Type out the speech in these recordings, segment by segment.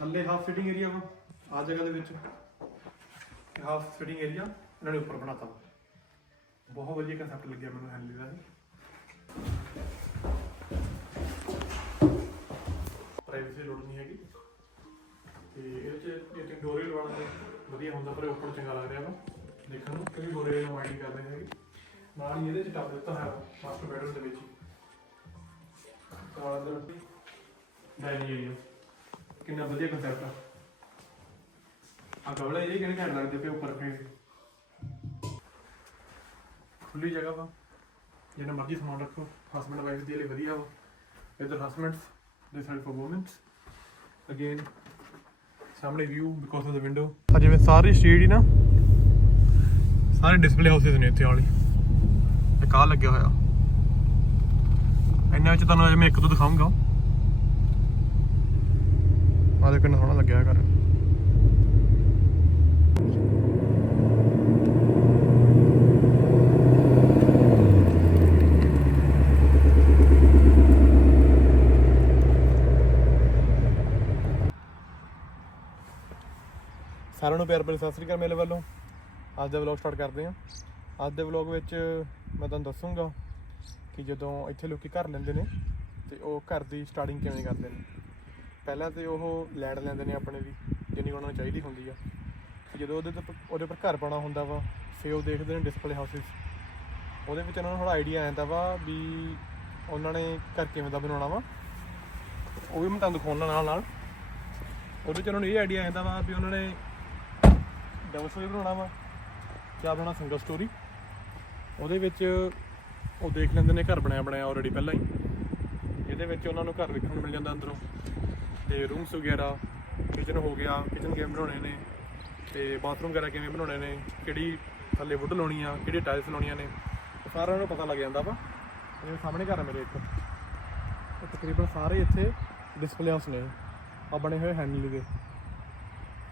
ਥੱਲੇ half fitting area ਵਾ, ਆ ਜਗ੍ਹਾ ਦੇ ਵਿੱਚ। ਹਾਫ ਫਿਟਿੰਗ ਏਰੀਆ ਇਹਨਾਂ ਨੇ ਉੱਪਰ ਬਣਾਤਾ। ਵਾ ਬਹੁਤ ਵਧੀਆ ਕਨਸੈਪਟ ਲੱਗਿਆ ਮੈਨੂੰ ਹੈਂਡਲੀ ਦਾ। ਪ੍ਰਾਈਵੇਸੀ ਲੋੜ ਨਹੀਂ ਹੈਗੀ। ਤੇ ਇਹਦੇ ਚ ਇਹ ਤੇ ਡੋਰੇ ਲਵਾਉਣ ਦੇ ਵਧੀਆ ਹੁੰਦਾ, ਪਰ ਉੱਪਰ ਚੰਗਾ ਲੱਗ ਰਿਹਾ ਵਾ। ਦੇਖਣ ਨੂੰ ਕਿਉਂਕਿ ਡੋਰੇ ਨੂੰ ਵਾਈਡਿੰਗ ਕਰਦੇ ਹੈਗੇ। ਨਾਲ ਹੀ ਇਹਦੇ ਚ ਟੱਬ ਦਿੱਤਾ ਹੋਇਆ ਮਾਸਟਰ ਬੈਡਰੂਮ ਦੇ ਵਿੱਚ। ਹੀ ਤਾਂ ਅੰਦਰ ਡਾਈਨਿੰਗ ਏਰੀਆ ਕਿੰਨਾ ਵਧੀਆ ਕਨਸੈਪਟ ਆ। ਆ ਗਵਲੇ ਇਹ ਕਿਹਨੇ ਘੈਂਟ ਲੱਗਦੇ ਪਏ ਉੱਪਰ ਫੇ ਖੁੱਲੀ ਜਗ੍ਹਾ ਵਾ। ਜਿੰਨਾ ਮਰਜ਼ੀ ਸਮਾਨ ਰੱਖੋ। ਹਸਬੰਡ ਵਾਈਫ ਦੇ ਲਈ ਵਧੀਆ ਵਾ। ਇਧਰ ਹਸਬੰਡਸ ਦੇ ਸਾਈਡ ਫॉर ਵੂਮਨਸ ਅਗੇਨ ਸਾਹਮਣੇ view because of the window ਆ ਜਿਵੇਂ ਸਾਰੀ ਸਟਰੀਟ ਹੀ ਨਾ, ਸਾਰੇ ਡਿਸਪਲੇ ਹਾਊਸਸ ਨੇ ਇੱਥੇ ਆਲੀ ਇੱਕ ਆਹ ਲੱਗਿਆ ਹੋਇਆ। ਇਹਨਾਂ ਵਿੱਚ ਤੁਹਾਨੂੰ ਮੈਂ ਇੱਕ ਦੋ ਦਿਖਾਉਂਗਾ ਆਹ ਦੇਖੋ ਕਿੰਨਾ ਸੋਹਣਾ ਲੱਗਿਆ ਘਰ। ਸਾਰਿਆਂ ਨੂੰ ਪਿਆਰ ਭਰੀ ਸਤਿ ਸ੍ਰੀ ਅਕਾਲ ਮੇਰੇ ਵੱਲੋਂ। ਅੱਜ ਦਾ ਵਲੌਗ ਸਟਾਰਟ ਕਰਦੇ ਹਾਂ। ਅੱਜ ਦੇ ਵਲੌਗ ਵਿੱਚ ਮੈਂ ਤੁਹਾਨੂੰ ਦੱਸੂੰਗਾ ਕਿ ਜਦੋਂ ਇੱਥੇ ਲੋਕੀ ਘਰ ਲੈਂਦੇ ਨੇ ਤੇ ਉਹ ਘਰ ਦੀ ਸਟਾਰਟਿੰਗ ਕਿਵੇਂ ਕਰਦੇ ਨੇ। ਪਹਿਲਾਂ ਤੇ ਉਹ ਲੈਂਡ ਲੈਂਦੇ ਨੇ ਆਪਣੇ ਦੀ ਜਿੰਨੀ ਉਹਨਾਂ ਨੂੰ ਚਾਹੀਦੀ ਹੁੰਦੀ ਆ। ਜਦੋਂ ਉਹਦੇ ਤੇ ਉਹਦੇ ਉੱਪਰ ਘਰ ਬਣਾ ਹੁੰਦਾ ਵਾ, ਫਿਰ ਉਹ ਦੇਖਦੇ ਨੇ ਡਿਸਪਲੇ ਹਾਊਸਿਸ ਉਹਦੇ ਵਿੱਚ ਉਹਨਾਂ ਨੂੰ ਥੋੜਾ ਆਈਡੀਆ ਆਉਂਦਾ ਵਾ ਵੀ ਉਹਨਾਂ ਨੇ ਘਰ ਕਿਵੇਂ ਦਾ ਬਣਾਉਣਾ ਵਾ। ਉਹ ਵੀ ਮੈਂ ਤੁਹਾਨੂੰ ਦਿਖਾਉਣਾ ਨਾਲ ਨਾਲ। ਉਹਦੇ ਚ ਉਹਨਾਂ ਨੂੰ ਇਹ ਆਈਡੀਆ ਆਉਂਦਾ ਵਾ ਵੀ ਉਹਨਾਂ ਨੇ ਡਬਲ ਸਟੋਰੀ ਬਣਾਉਣਾ ਵਾ, ਜਾਂ ਬਣਾਉਣਾ ਸਿੰਗਲ ਸਟੋਰੀ ਉਹਦੇ ਵਿੱਚ ਉਹ ਦੇਖ ਲੈਂਦੇ ਨੇ ਘਰ ਬਣਿਆ ਬਣਾਇਆ ਆਲਰੇਡੀ ਪਹਿਲਾਂ ਹੀ। ਇਹਦੇ ਵਿੱਚ ਉਹਨਾਂ ਨੂੰ ਘਰ ਦੇਖਣ ਨੂੰ ਮਿਲ ਜਾਂਦਾ ਅੰਦਰੋਂ। ਤੇ ਰੂਮਸ ਵਗੈਰਾ ਕਿਚਨ ਹੋ ਗਿਆ ਕਿਚਨ ਕਿਵੇਂ ਬਣਾਉਣੇ ਨੇ ਤੇ ਬਾਥਰੂਮ ਵਗੈਰਾ ਕਿਵੇਂ ਬਣਾਉਣੇ ਨੇ, ਕਿਹੜੀ ਥੱਲੇ ਵੁੱਡ ਲਾਉਣੀ ਆ, ਕਿਹੜੀ ਟਾਇਲਸ ਲਾਉਣੀਆਂ ਨੇ, ਸਾਰਿਆਂ ਨੂੰ ਪਤਾ ਲੱਗ ਜਾਂਦਾ ਵਾ। ਜਿਵੇਂ ਸਾਹਮਣੇ ਘਰ ਆ ਮੇਰੇ ਇੱਕ। ਤਕਰੀਬਨ ਸਾਰੇ ਇੱਥੇ ਡਿਸਪਲੇ ਹਾਊਸ ਨੇ। ਆ ਬਣੇ ਹੋਏ ਹੈਂਡਲ ਦੇ।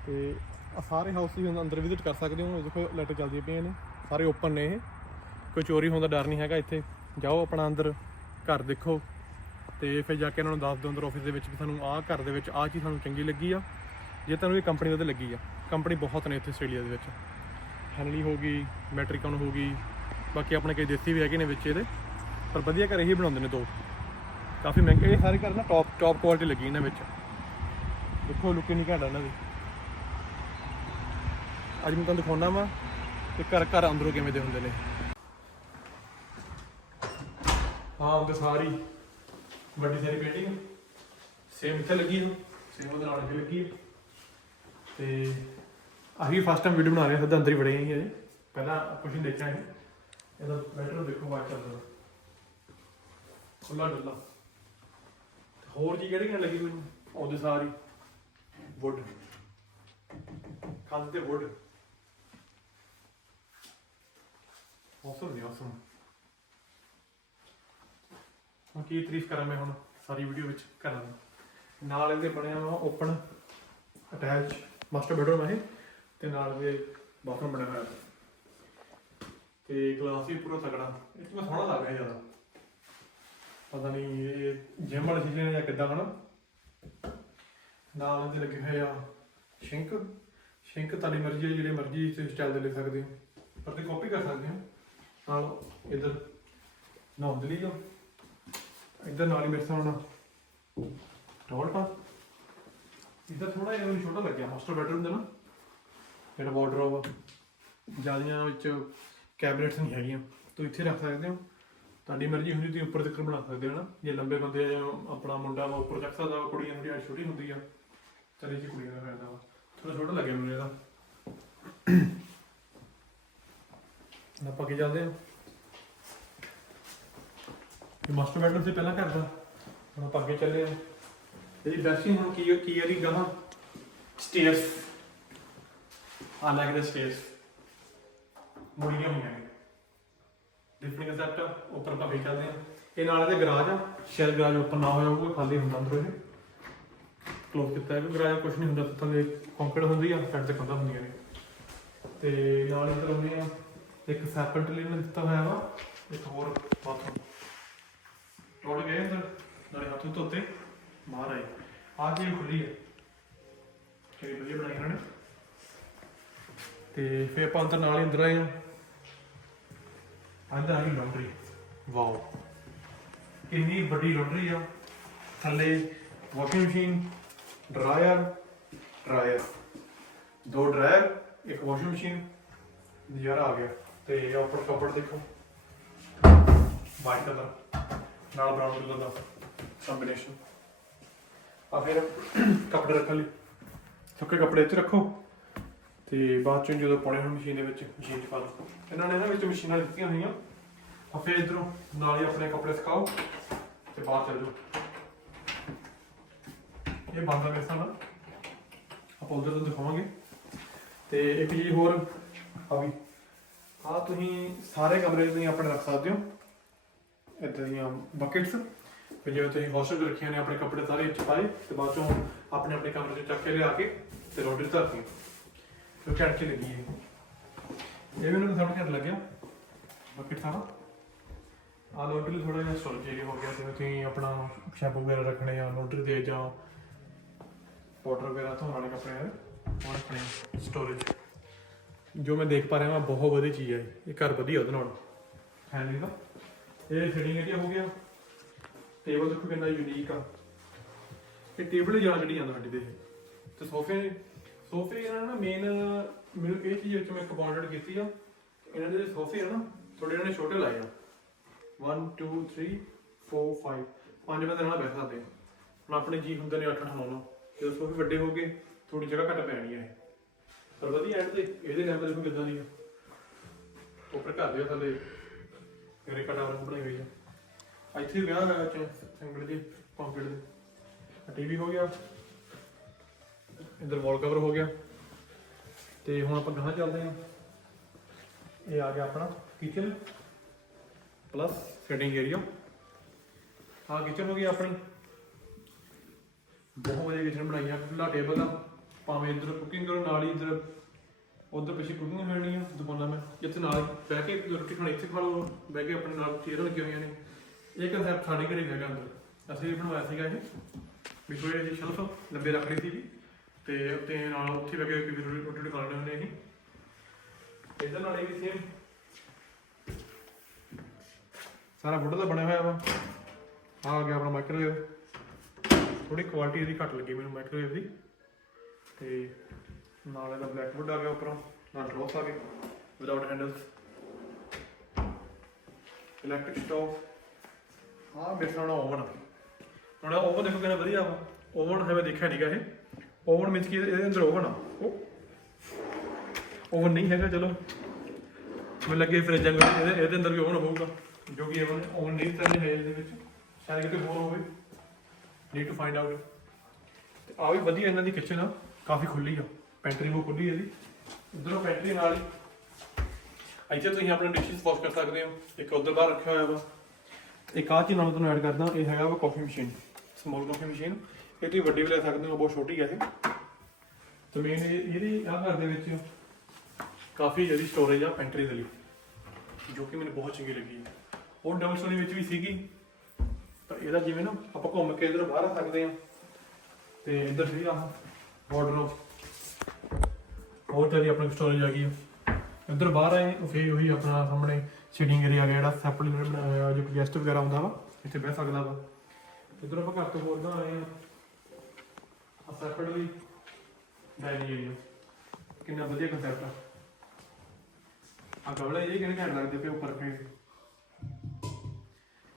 ਤੇ ਆ ਸਾਰੇ ਹਾਊਸ ਹੀ ਅੰਦਰ ਵਿਜ਼ਿਟ ਕਰ ਸਕਦੇ ਹੋ। ਦੇਖੋ ਲਾਈਟਾਂ ਚੱਲਦੀਆਂ ਪਈਆਂ ਨੇ। ਸਾਰੇ ਓਪਨ ਨੇ ਇਹ। ਕੋਈ ਚੋਰੀ ਹੋਣ ਦਾ ਡਰ ਨਹੀਂ ਹੈਗਾ ਇੱਥੇ। ਜਾਓ ਆਪਣਾ ਅੰਦਰ। ਘਰ ਦੇਖੋ। ਤੇ ਫਿਰ ਜਾ ਕੇ ਇਹਨਾਂ ਨੂੰ ਦੱਸ ਦਿਓ ਅੰਦਰ ਆਫਿਸ ਦੇ ਵਿੱਚ ਵੀ ਸਾਨੂੰ ਆਹ ਘਰ ਦੇ ਵਿੱਚ ਆਹ ਚੀਜ਼ ਸਾਨੂੰ ਚੰਗੀ ਲੱਗੀ ਆ। ਜੇ ਤੁਹਾਨੂੰ ਇਹ ਕੰਪਨੀ ਉਹਦੇ ਲੱਗੀ ਆ। ਕੰਪਨੀ ਬਹੁਤ ਨੇ ਇੱਥੇ ਆਸਟ੍ਰੇਲੀਆ ਦੇ ਵਿੱਚ। ਹੈਨਲੀ ਹੋ ਗਈ ਮੈਟ੍ਰਿਕਨ ਹੋ ਗਈ, ਬਾਕੀ ਆਪਣੇ ਕਈ ਦੇਸੀ ਵੀ ਹੈਗੇ ਨੇ ਵਿੱਚ ਇਹਦੇ। ਪਰ ਵਧੀਆ ਘਰ ਇਹੀ ਬਣਾਉਂਦੇ ਨੇ ਦੋ। ਕਾਫੀ ਮਹਿੰਗੇ, ਇਹ ਸਾਰੇ ਘਰ ਨਾ ਟੌਪ ਟੌਪ ਕੁਆਲਿਟੀ ਲੱਗੀ ਇਹਨਾਂ ਵਿੱਚ। ਦੇਖੋ ਲੁੱਕ ਨਹੀਂ ਘਟਾ ਇਹਨਾਂ ਦੀ। ਅੱਜ ਮੈਂ ਤੁਹਾਨੂੰ ਦਿਖਾਉਣਾ ਵਾ ਕਿ ਘਰ ਘਰ ਅੰਦਰੋਂ ਕਿਵੇਂ ਦੇ ਹੁੰਦੇ ਨੇ। ਹਾਂ ਉਹਦੇ ਸਾਰੀ। ਵੱਡੀ ਸਾਰੀ ਪੇਂਟਿੰਗ। ਸੇਮ ਇੱਥੇ ਲੱਗੀ ਹੈ ਸੇਮ ਉਹਦੇ ਨਾਲ ਅੱਗੇ ਲੱਗੀ ਹੈ ਤੇ ਆਹੀ ਫਸਟ ਟਾਈਮ ਵੀਡੀਓ ਬਣਾ ਰਹੇ ਹਾਂ ਸਿੱਧਾ ਅੰਦਰ ਹੀ ਵੜੇ ਨਹੀਂ ਅਜੇ ਪਹਿਲਾਂ ਕੁਝ ਨਹੀਂ ਦੇਖਿਆ ਹੈ ਇਹਦਾ ਬੈਟਰ ਦੇਖੋ ਵਾਚ ਚੱਲਦਾ। ਖੁੱਲਾ ਡੁੱਲਾ ਹੋਰ ਜੀ ਕਿਹੜੀ ਕਿਹੜੀ ਲੱਗੀ ਮੈਨੂੰ ਉਹਦੇ ਸਾਰੀ ਵੁੱਡ ਕੰਧ ਤੇ ਵੁੱਡ ਔਸਮ ਨਹੀਂ ਔਸਮ ਹੁਣ ਕੀ ਤਾਰੀਫ ਕਰਾਂ ਮੈਂ ਹੁਣ ਸਾਰੀ ਵੀਡੀਓ ਵਿੱਚ ਕਰਾਂ ਨਾਲ ਇਹਦੇ ਬਣਿਆ ਵਾ ਓਪਨ ਅਟੈਚ ਮਾਸਟਰ ਬੈਡਰੂਮ ਹੈ ਤੇ ਨਾਲ ਇਹ ਬਾਥਰੂਮ ਬਣਿਆ ਹੋਇਆ। ਤੇ ਗਲਾਸ ਵੀ ਪੂਰਾ ਤਕੜਾ। ਇਹ ਤੋਂ ਸੋਹਣਾ ਲੱਗ ਰਿਹਾ ਜ਼ਿਆਦਾ। ਪਤਾ ਨਹੀਂ ਇਹ ਜਿਮ ਵਾਲੇ ਚੀਜ਼ਾਂ ਨੇ ਜਾਂ ਕਿੱਦਾਂ ਹਨਾ। ਨਾਲ ਇਹਦੇ ਲੱਗੇ ਹੋਏ ਆ ਸ਼ਿੰਕ ਸ਼ਿੰਕ ਤੁਹਾਡੀ ਮਰਜ਼ੀ ਹੈ ਜਿਹੜੇ ਮਰਜ਼ੀ ਤੁਸੀਂ ਸਟਾਈਲ ਦੇ ਲੈ ਸਕਦੇ ਹੋ। ਪਰ ਤੇ ਕਾਪੀ ਕਰ ਸਕਦੇ ਹੋ। ਨਾਲ ਇਧਰ ਨਹਾਉਣ ਲਈ ਜੋ ਇੱਧਰ ਨਾਲ ਹੀ ਮੇਰੇ ਸਾਹਮਣੇ ਟੋਲ ਪਾ ਇਧਰ ਥੋੜਾ ਜਿਹਾ ਮੈਨੂੰ ਛੋਟਾ ਲੱਗਿਆ ਮਾਸਟਰ ਬੈਡਰੂਮ ਦਾ ਨਾ। ਜਿਹੜਾ ਵਾਰਡਰੋਬ ਜਿਆਦੀਆਂ ਵਿੱਚ ਕੈਬਨਿਟਸ ਨਹੀਂ ਹੈਗੀਆਂ। ਤੁਸੀਂ ਇੱਥੇ ਰੱਖ ਸਕਦੇ ਹੋ। ਤੁਹਾਡੀ ਮਰਜ਼ੀ ਹੁੰਦੀ ਤੁਸੀਂ ਉੱਪਰ ਤੱਕ ਬਣਾ ਸਕਦੇ ਹੋ ਨਾ। ਜੇ ਲੰਬੇ ਬੰਦੇ ਆ ਜਾਂ ਆਪਣਾ ਮੁੰਡਾ ਵਾ ਉੱਪਰ ਰੱਖ ਸਕਦਾ ਵਾ, ਕੁੜੀਆਂ ਦੀ ਛੋਟੀ ਹੁੰਦੀ ਆ। ਚਲੇ ਜੀ ਕੁੜੀਆਂ ਦਾ ਫਾਇਦਾ ਵਾ। ਥੋੜਾ ਛੋਟਾ ਲੱਗਿਆ ਮੈਨੂੰ ਇਹਦਾ। ਆਪਾਂ ਪੱਕੇ ਚੱਲਦੇ ਆ ਇਹ ਮਾਸਟਰ ਬੈਡਰੂਮ ਸੀ ਪਹਿਲਾਂ ਕਰਦਾ ਹੁਣ ਆਪਾਂ ਅੱਗੇ ਚੱਲੇ ਆ ਇਹਦੀ ਡਰੈਸਿੰਗ ਹੁਣ ਕੀ ਕੀ ਇਹਦੀ ਗਾਹਾਂ? ਸਟੇਅਰਸ। ਆ ਲਾਈਕ ਦ ਸਟੇਅਰਸ। ਮੁੜੀਆਂ ਹੋਈਆਂ ਨੇ। ਡਿਫਰੈਂਟ ਕਨਸੈਪਟ ਉੱਪਰ ਆਪਾਂ ਫੇਰ ਚੱਲਦੇ ਆ ਇਹ ਨਾਲ ਇਹਦੇ ਗਰਾਜ ਆ। ਸ਼ੈਲ ਗਰਾਜ ਓਪਨ ਨਾ ਹੋਇਆ ਹੋਊਗਾ, ਖਾਲੀ ਹੁੰਦਾ ਅੰਦਰੋਂ ਇਹ। ਕਲੋਜ਼ ਕੀਤਾ ਹੈ ਗਰਾਜ ਕੁਝ ਨਹੀਂ ਹੁੰਦਾ ਥੱਲੇ ਕੰਕਰੀਟ ਹੁੰਦੀ ਆ ਸਾਈਡ ਤੇ ਕੰਧਾਂ ਹੁੰਦੀਆਂ ਨੇ। ਤੇ ਨਾਲ ਇੱਧਰ ਹੁੰਦੇ ਆ ਇੱਕ ਸੈਪਰੇਟਲੀ ਨੇ ਦਿੱਤਾ ਹੋਇਆ ਵਾ। ਇੱਕ ਹੋਰ ਬਾਥਰੂਮ ਟੋੜ ਗਏ ਅੰਦਰ ਨਾਲੇ ਹੱਥ ਧੋਤੇ ਉੱਤੇ ਬਾਹਰ ਆਏ ਆ ਕੇ ਖੁੱਲੀ ਹੈ ਕਿਹੜੀ ਵਧੀਆ ਬਣਾਈ ਇਹਨਾਂ ਨੇ ਤੇ ਫੇ ਆਪਾਂ ਅੰਦਰ ਨਾਲ ਹੀ ਅੰਦਰ ਆਏ ਹਾਂ ਅੰਦਰ ਆ ਲੌਂਡਰੀ ਵਾਓ ਕਿੰਨੀ ਵੱਡੀ ਲੌਂਡਰੀ ਆ ਥੱਲੇ ਵਾਸ਼ਿੰਗ ਮਸ਼ੀਨ ਡਰਾਇਰ ਡਰਾਇਰ ਦੋ ਡਰਾਇਰ ਇੱਕ ਵਾਸ਼ਿੰਗ ਮਸ਼ੀਨ ਯਾਰ ਆ ਗਿਆ ਤੇ ਇਹ ਉੱਪਰ ਕਪੜ ਦੇਖੋ ਵਾਈਟ ਕਲਰ ਨਾਲ ਬਰਾਊਨ ਕਲਰ ਦਾ ਕੰਬੀਨੇਸ਼ਨ ਆ ਫਿਰ ਕੱਪੜੇ ਰੱਖਣ ਲਈ। ਸੁੱਕੇ ਕੱਪੜੇ ਇੱਥੇ ਰੱਖੋ। ਤੇ ਬਾਅਦ ਚੋਂ ਜਦੋਂ ਪਾਉਣੇ ਹੋਣ ਮਸ਼ੀਨ ਦੇ ਵਿੱਚ ਮਸ਼ੀਨ 'ਚ ਪਾ ਲਓ। ਇਹਨਾਂ ਨੇ ਇਹਨਾਂ ਵਿੱਚ ਮਸ਼ੀਨਾਂ ਦਿੱਤੀਆਂ ਹੋਈਆਂ। ਆ ਫਿਰ ਇਧਰੋਂ ਨਾਲ ਹੀ ਆਪਣੇ ਕੱਪੜੇ ਸੁਕਾਓ ਤੇ ਬਾਹਰ ਚੱਲ ਜਾਓ। ਇਹ ਬੰਦ ਮੇਰੇ ਨਾਲ। ਆਪਾਂ ਉਧਰ ਤੋਂ ਦਿਖਾਵਾਂਗੇ। ਤੇ ਇੱਕ ਚੀਜ਼ ਹੋਰ ਆ ਵੀ ਆ ਤੁਸੀਂ ਸਾਰੇ ਕਮਰੇ ਤੁਸੀਂ ਆਪਣੇ ਰੱਖ ਸਕਦੇ ਹੋ। ਇਦਾਂ ਦੀਆਂ ਬਕੇਟਸ ਫਿਰ ਜਿਵੇਂ ਤੁਸੀਂ ਵਾਸ਼ਰ ਰੱਖੀਆਂ ਨੇ, ਆਪਣੇ ਕੱਪੜੇ ਸਾਰੇ ਇੱਥੇ ਪਾਏ। ਤੇ ਬਾਅਦ ਚੋਂ ਆਪਣੇ ਆਪਣੇ ਕਮਰੇ 'ਚ ਚੱਕ ਕੇ ਲਿਆ ਕੇ ਤੇ ਰੋਟੀ ਧਰਤੀ। ਫਿਰ ਝੜ ਕੇ ਲੱਗੀ ਇਹ ਇਹ ਮੈਨੂੰ ਥੋੜਾ ਘੱਟ ਲੱਗਿਆ। ਬਕੇਟ ਸਾਰਾ। ਆ ਲੋਟਰੀ ਥੋੜਾ ਜਿਹਾ ਸਟੋਰੇਜ ਏਰੀਆ ਹੋ ਗਿਆ। ਜਿਵੇਂ ਤੁਸੀਂ ਆਪਣਾ ਸ਼ੈਂਪੂ ਵਗੈਰਾ ਰੱਖਣੇ ਆ ਲੋਟਰੀ ਦੇ ਜਾਂ ਪਾਊਡਰ ਵਗੈਰਾ ਧੋਣ ਵਾਲੇ ਕੱਪੜੇ ਆ ਉਹ ਰੱਖਣੇ ਸਟੋਰੇਜ ਜੋ ਮੈਂ ਦੇਖ ਪਾ ਰਿਹਾ ਹਾਂ ਬਹੁਤ ਵਧੀਆ ਚੀਜ਼ ਹੈ ਇਹ। ਇਹ ਘਰ ਵਧੀਆ ਉਹਦੇ ਨਾਲ। ਹੈ ਨਹੀਂ ਦਾ ਇਹ ਫਿਟਿੰਗ ਏਰੀਆ ਹੋ ਗਿਆ ਟੇਬਲ ਦੇਖੋ ਕਿੰਨਾ ਯੂਨੀਕ ਆ। ਇਹ ਟੇਬਲ ਜ਼ਿਆਦਾ ਚੜੀ ਜਾਂਦਾ ਸਾਡੀ ਦੇ ਤੇ ਸੋਫੇ ਸੋਫੇ ਇਹਨਾਂ ਨਾ ਮੇਨ ਮੈਨੂੰ ਇਹ ਚੀਜ਼ ਵਿੱਚ ਮੈਂ ਕੰਪਾਊਂਡਡ ਕੀਤੀ ਆ। ਇਹਨਾਂ ਦੇ ਸੋਫੇ ਆ ਨਾ ਥੋੜੇ ਇਹਨਾਂ ਨੇ ਛੋਟੇ ਲਾਏ ਆ। 1 2 3 4 5 ਪੰਜ ਬੰਦੇ ਨਾਲ ਬੈਠ ਸਕਦੇ ਆ। ਹੁਣ ਆਪਣੇ ਜੀ ਹੁੰਦੇ ਨੇ 8 8 9 9 ਜਦੋਂ ਸੋਫੇ ਵੱਡੇ ਹੋ ਗਏ ਥੋੜੀ ਜਗ੍ਹਾ ਘੱਟ ਪੈਣੀ ਆ ਇਹ। ਪਰ ਵਧੀਆ ਐਂਡ ਤੇ ਇਹਦੇ ਲੈਵਲ ਦੇਖੋ ਕਿੱਦਾਂ ਦੀ ਆ। ਉੱਪਰ ਘਰ ਦੇ ਥੱਲੇ। ਮੇਰੇ ਕਟਾਰ ਨੂੰ ਬਣਾਈ ਹੋਈ ਆ। ਇੱਥੇ ਵਿਆਹ ਹੋਇਆ ਚ ਸਿੰਗਲ ਦੀ ਕੰਕਰੀਟ ਦੇ। ਟੀਵੀ ਹੋ ਗਿਆ। ਇਧਰ ਵਾਲ ਕਵਰ ਹੋ ਗਿਆ। ਤੇ ਹੁਣ ਆਪਾਂ ਗਾਹਾਂ ਚੱਲਦੇ ਹਾਂ। ਇਹ ਆ ਗਿਆ ਆਪਣਾ ਕਿਚਨ ਪਲੱਸ ਸਿਟਿੰਗ ਏਰੀਆ ਆ ਕਿਚਨ ਹੋ ਗਈ ਆਪਣੀ। ਬਹੁਤ ਵਧੀਆ ਕਿਚਨ ਬਣਾਈ ਆ। ਖੁੱਲਾ ਟੇਬਲ ਆ। ਭਾਵੇਂ ਇੱਧਰ ਕੁਕਿੰਗ ਕਰੋ, ਨਾਲ ਹੀ ਇੱਧਰ ਉਧਰ ਪਿੱਛੇ ਕੁਕਿੰਗ ਹੋਣੀ ਆ ਦੁਕਾਨਾਂ ਮੈਂ, ਜਿੱਥੇ ਨਾਲ ਬਹਿ ਕੇ ਰੋਟੀ ਖਾਣੀ, ਇੱਥੇ ਖਾ ਲਓ, ਬਹਿ ਕੇ ਆਪਣੇ ਨਾਲ ਚੇਅਰ ਲੱਗੀਆਂ ਹੋਈਆਂ ਨੇ। ਇਹ ਕੰਸੈਪਟ ਸਾਡੇ ਘਰੇ ਹੈਗਾ ਅੰਦਰ। ਅਸੀਂ ਵੀ ਬਣਵਾਇਆ ਸੀਗਾ ਇਹ। ਵੀ ਥੋੜੀ ਜਿਹੀ ਸ਼ੈਲਫ, ਲੰਬੇ ਰੱਖਣੀ ਸੀ ਤੇ ਉੱਤੇ ਨਾਲ ਉੱਥੇ ਬਹਿ ਕੇ ਵੀ ਰੋਟੀ ਰੋਟੀ ਖਾ ਲੈਣੇ ਹੁੰਦੇ ਅਸੀਂ ਇਹਦੇ ਨਾਲ ਇਹ ਵੀ ਸੇਮ ਸਾਰਾ ਵੁੱਡ ਦਾ ਬਣਿਆ ਹੋਇਆ ਵਾ। ਆਹ ਆ ਗਿਆ ਆਪਣਾ ਮਾਈਕ੍ਰੋਵੇਵ ਥੋੜੀ ਕੁਆਲਿਟੀ ਇਹਦੀ ਘੱਟ ਲੱਗੀ ਮੈਨੂੰ ਮਾਈਕ੍ਰੋਵੇਵ ਦੀ। ਤੇ ਨਾਲ ਇਹਦਾ ਬਲੈਕ ਵੁੱਡ ਆ ਗਿਆ ਉੱਪਰੋਂ, ਨਾਲ ਡਰੋਸ ਆ ਗਏ ਵਿਦਆਊਟ ਹੈਂਡਲਸ ਇਲੈਕਟ੍ਰਿਕ ਸਟੋਵ ਹਾਂ ਮੇਰੇ ਨਾਲ ਓਵਨ ਹੁਣ ਓਵਨ ਦੇਖੋ ਕਿੰਨਾ ਵਧੀਆ ਵਾ। ਓਵਨ ਹੈ ਮੈਂ ਦੇਖਿਆ ਨਹੀਂਗਾ ਇਹ। ਓਵਨ ਵਿੱਚ ਕੀ ਇਹਦੇ ਅੰਦਰ ਓਵਨ ਆ। ਉਹ। ਓਵਨ ਨਹੀਂ ਹੈਗਾ, ਚਲੋ। ਮੈਨੂੰ ਲੱਗੇ ਫ੍ਰਿਜ ਅੰਦਰ, ਇਹਦੇ ਇਹਦੇ ਅੰਦਰ ਵੀ ਓਵਨ ਹੋਊਗਾ। ਜੋ ਕਿ ਓਵਨ ਓਵਨ ਨਹੀਂ ਤਾਂ ਹੈ ਇਹਦੇ ਵਿੱਚ। ਸ਼ਾਇਦ ਕਿਤੇ ਹੋਰ ਹੋਵੇ। ਨੀਡ ਟੂ ਫਾਈਂਡ ਆਊਟ ਤੇ ਆ ਵੀ ਵਧੀਆ ਇਹਨਾਂ ਦੀ ਕਿਚਨ ਆ। ਕਾਫੀ ਖੁੱਲੀ ਆ। ਪੈਂਟਰੀ ਉਹ ਖੁੱਲੀ ਇਹਦੀ ਇਧਰੋਂ ਪੈਂਟਰੀ ਨਾਲ ਹੀ। ਇੱਥੇ ਤੁਸੀਂ ਆਪਣੇ ਡਿਸ਼ਸ ਵਾਸ਼ ਕਰ ਸਕਦੇ ਹੋ। ਇੱਕ ਉਧਰ ਬਾਹਰ ਰੱਖਿਆ ਹੋਇਆ ਵਾ। ਇੱਕ ਆਹ ਚੀਜ਼ ਨਾਲ ਤੁਹਾਨੂੰ ਐਡ ਕਰਦਾ, ਇਹ ਹੈਗਾ ਵਾ coffee machine small coffee machine ਇਹ ਤੁਸੀਂ ਵੱਡੀ ਵੀ ਲੈ ਸਕਦੇ ਹੋ, ਬਹੁਤ ਛੋਟੀ ਹੈ ਇਹ। ਤੇ ਮੇਨ ਇਹਦੀ ਆਹ ਘਰ ਦੇ ਵਿੱਚ ਕਾਫੀ ਜਿਹੜੀ ਸਟੋਰੇਜ ਆ ਪੈਂਟਰੀ ਦੇ ਲਈ, ਜੋ ਕਿ ਮੈਨੂੰ ਬਹੁਤ ਚੰਗੀ ਲੱਗੀ। ਹੈ ਉਹ ਡਬਲ ਸਟੋਰੀ ਵਿੱਚ ਵੀ ਸੀਗੀ। ਤਾਂ ਇਹਦਾ ਜਿਵੇਂ ਨਾ ਆਪਾਂ ਘੁੰਮ ਕੇ ਇਧਰ ਬਾਹਰ ਆ ਸਕਦੇ ਆ ਤੇ ਇੱਧਰ ਸੀ ਆਹ ਵਾਰਡਰੋਬ ਹੋਰ ਤਰ੍ਹਾਂ ਦੀ ਆਪਣੀ ਸਟੋਰੇਜ ਆ ਗਈ ਇੱਧਰ ਬਾਹਰ ਆਏ ਫੇਰ ਉਹੀ ਆਪਣਾ ਸਾਹਮਣੇ ਸੀਟਿੰਗ ਏਰੀਆ ਜਿਹੜਾ ਸੈਪਰੇਟ ਬਣਾਇਆ ਹੋਇਆ, ਜੋ ਗੈਸਟ ਵਗੈਰਾ ਆਉਂਦਾ ਵਾ, ਇੱਥੇ ਬਹਿ ਸਕਦਾ ਵਾ। ਇੱਧਰ ਆਪਾਂ ਘਰ ਤੋਂ ਹੋਰ ਗਾਂ ਆਏ ਆ ਸੈਪਰੇਟਲੀ ਡਾਈਨਿੰਗ ਏਰੀਆ ਕਿੰਨਾ ਵਧੀਆ ਕੰਸੈਪਟ ਆ। ਆ ਗਮਲੇ ਇਹ ਕਿਹਨੇ ਘੈਂਟ ਲੱਗਦੇ ਪਏ ਉੱਪਰ ਕੇ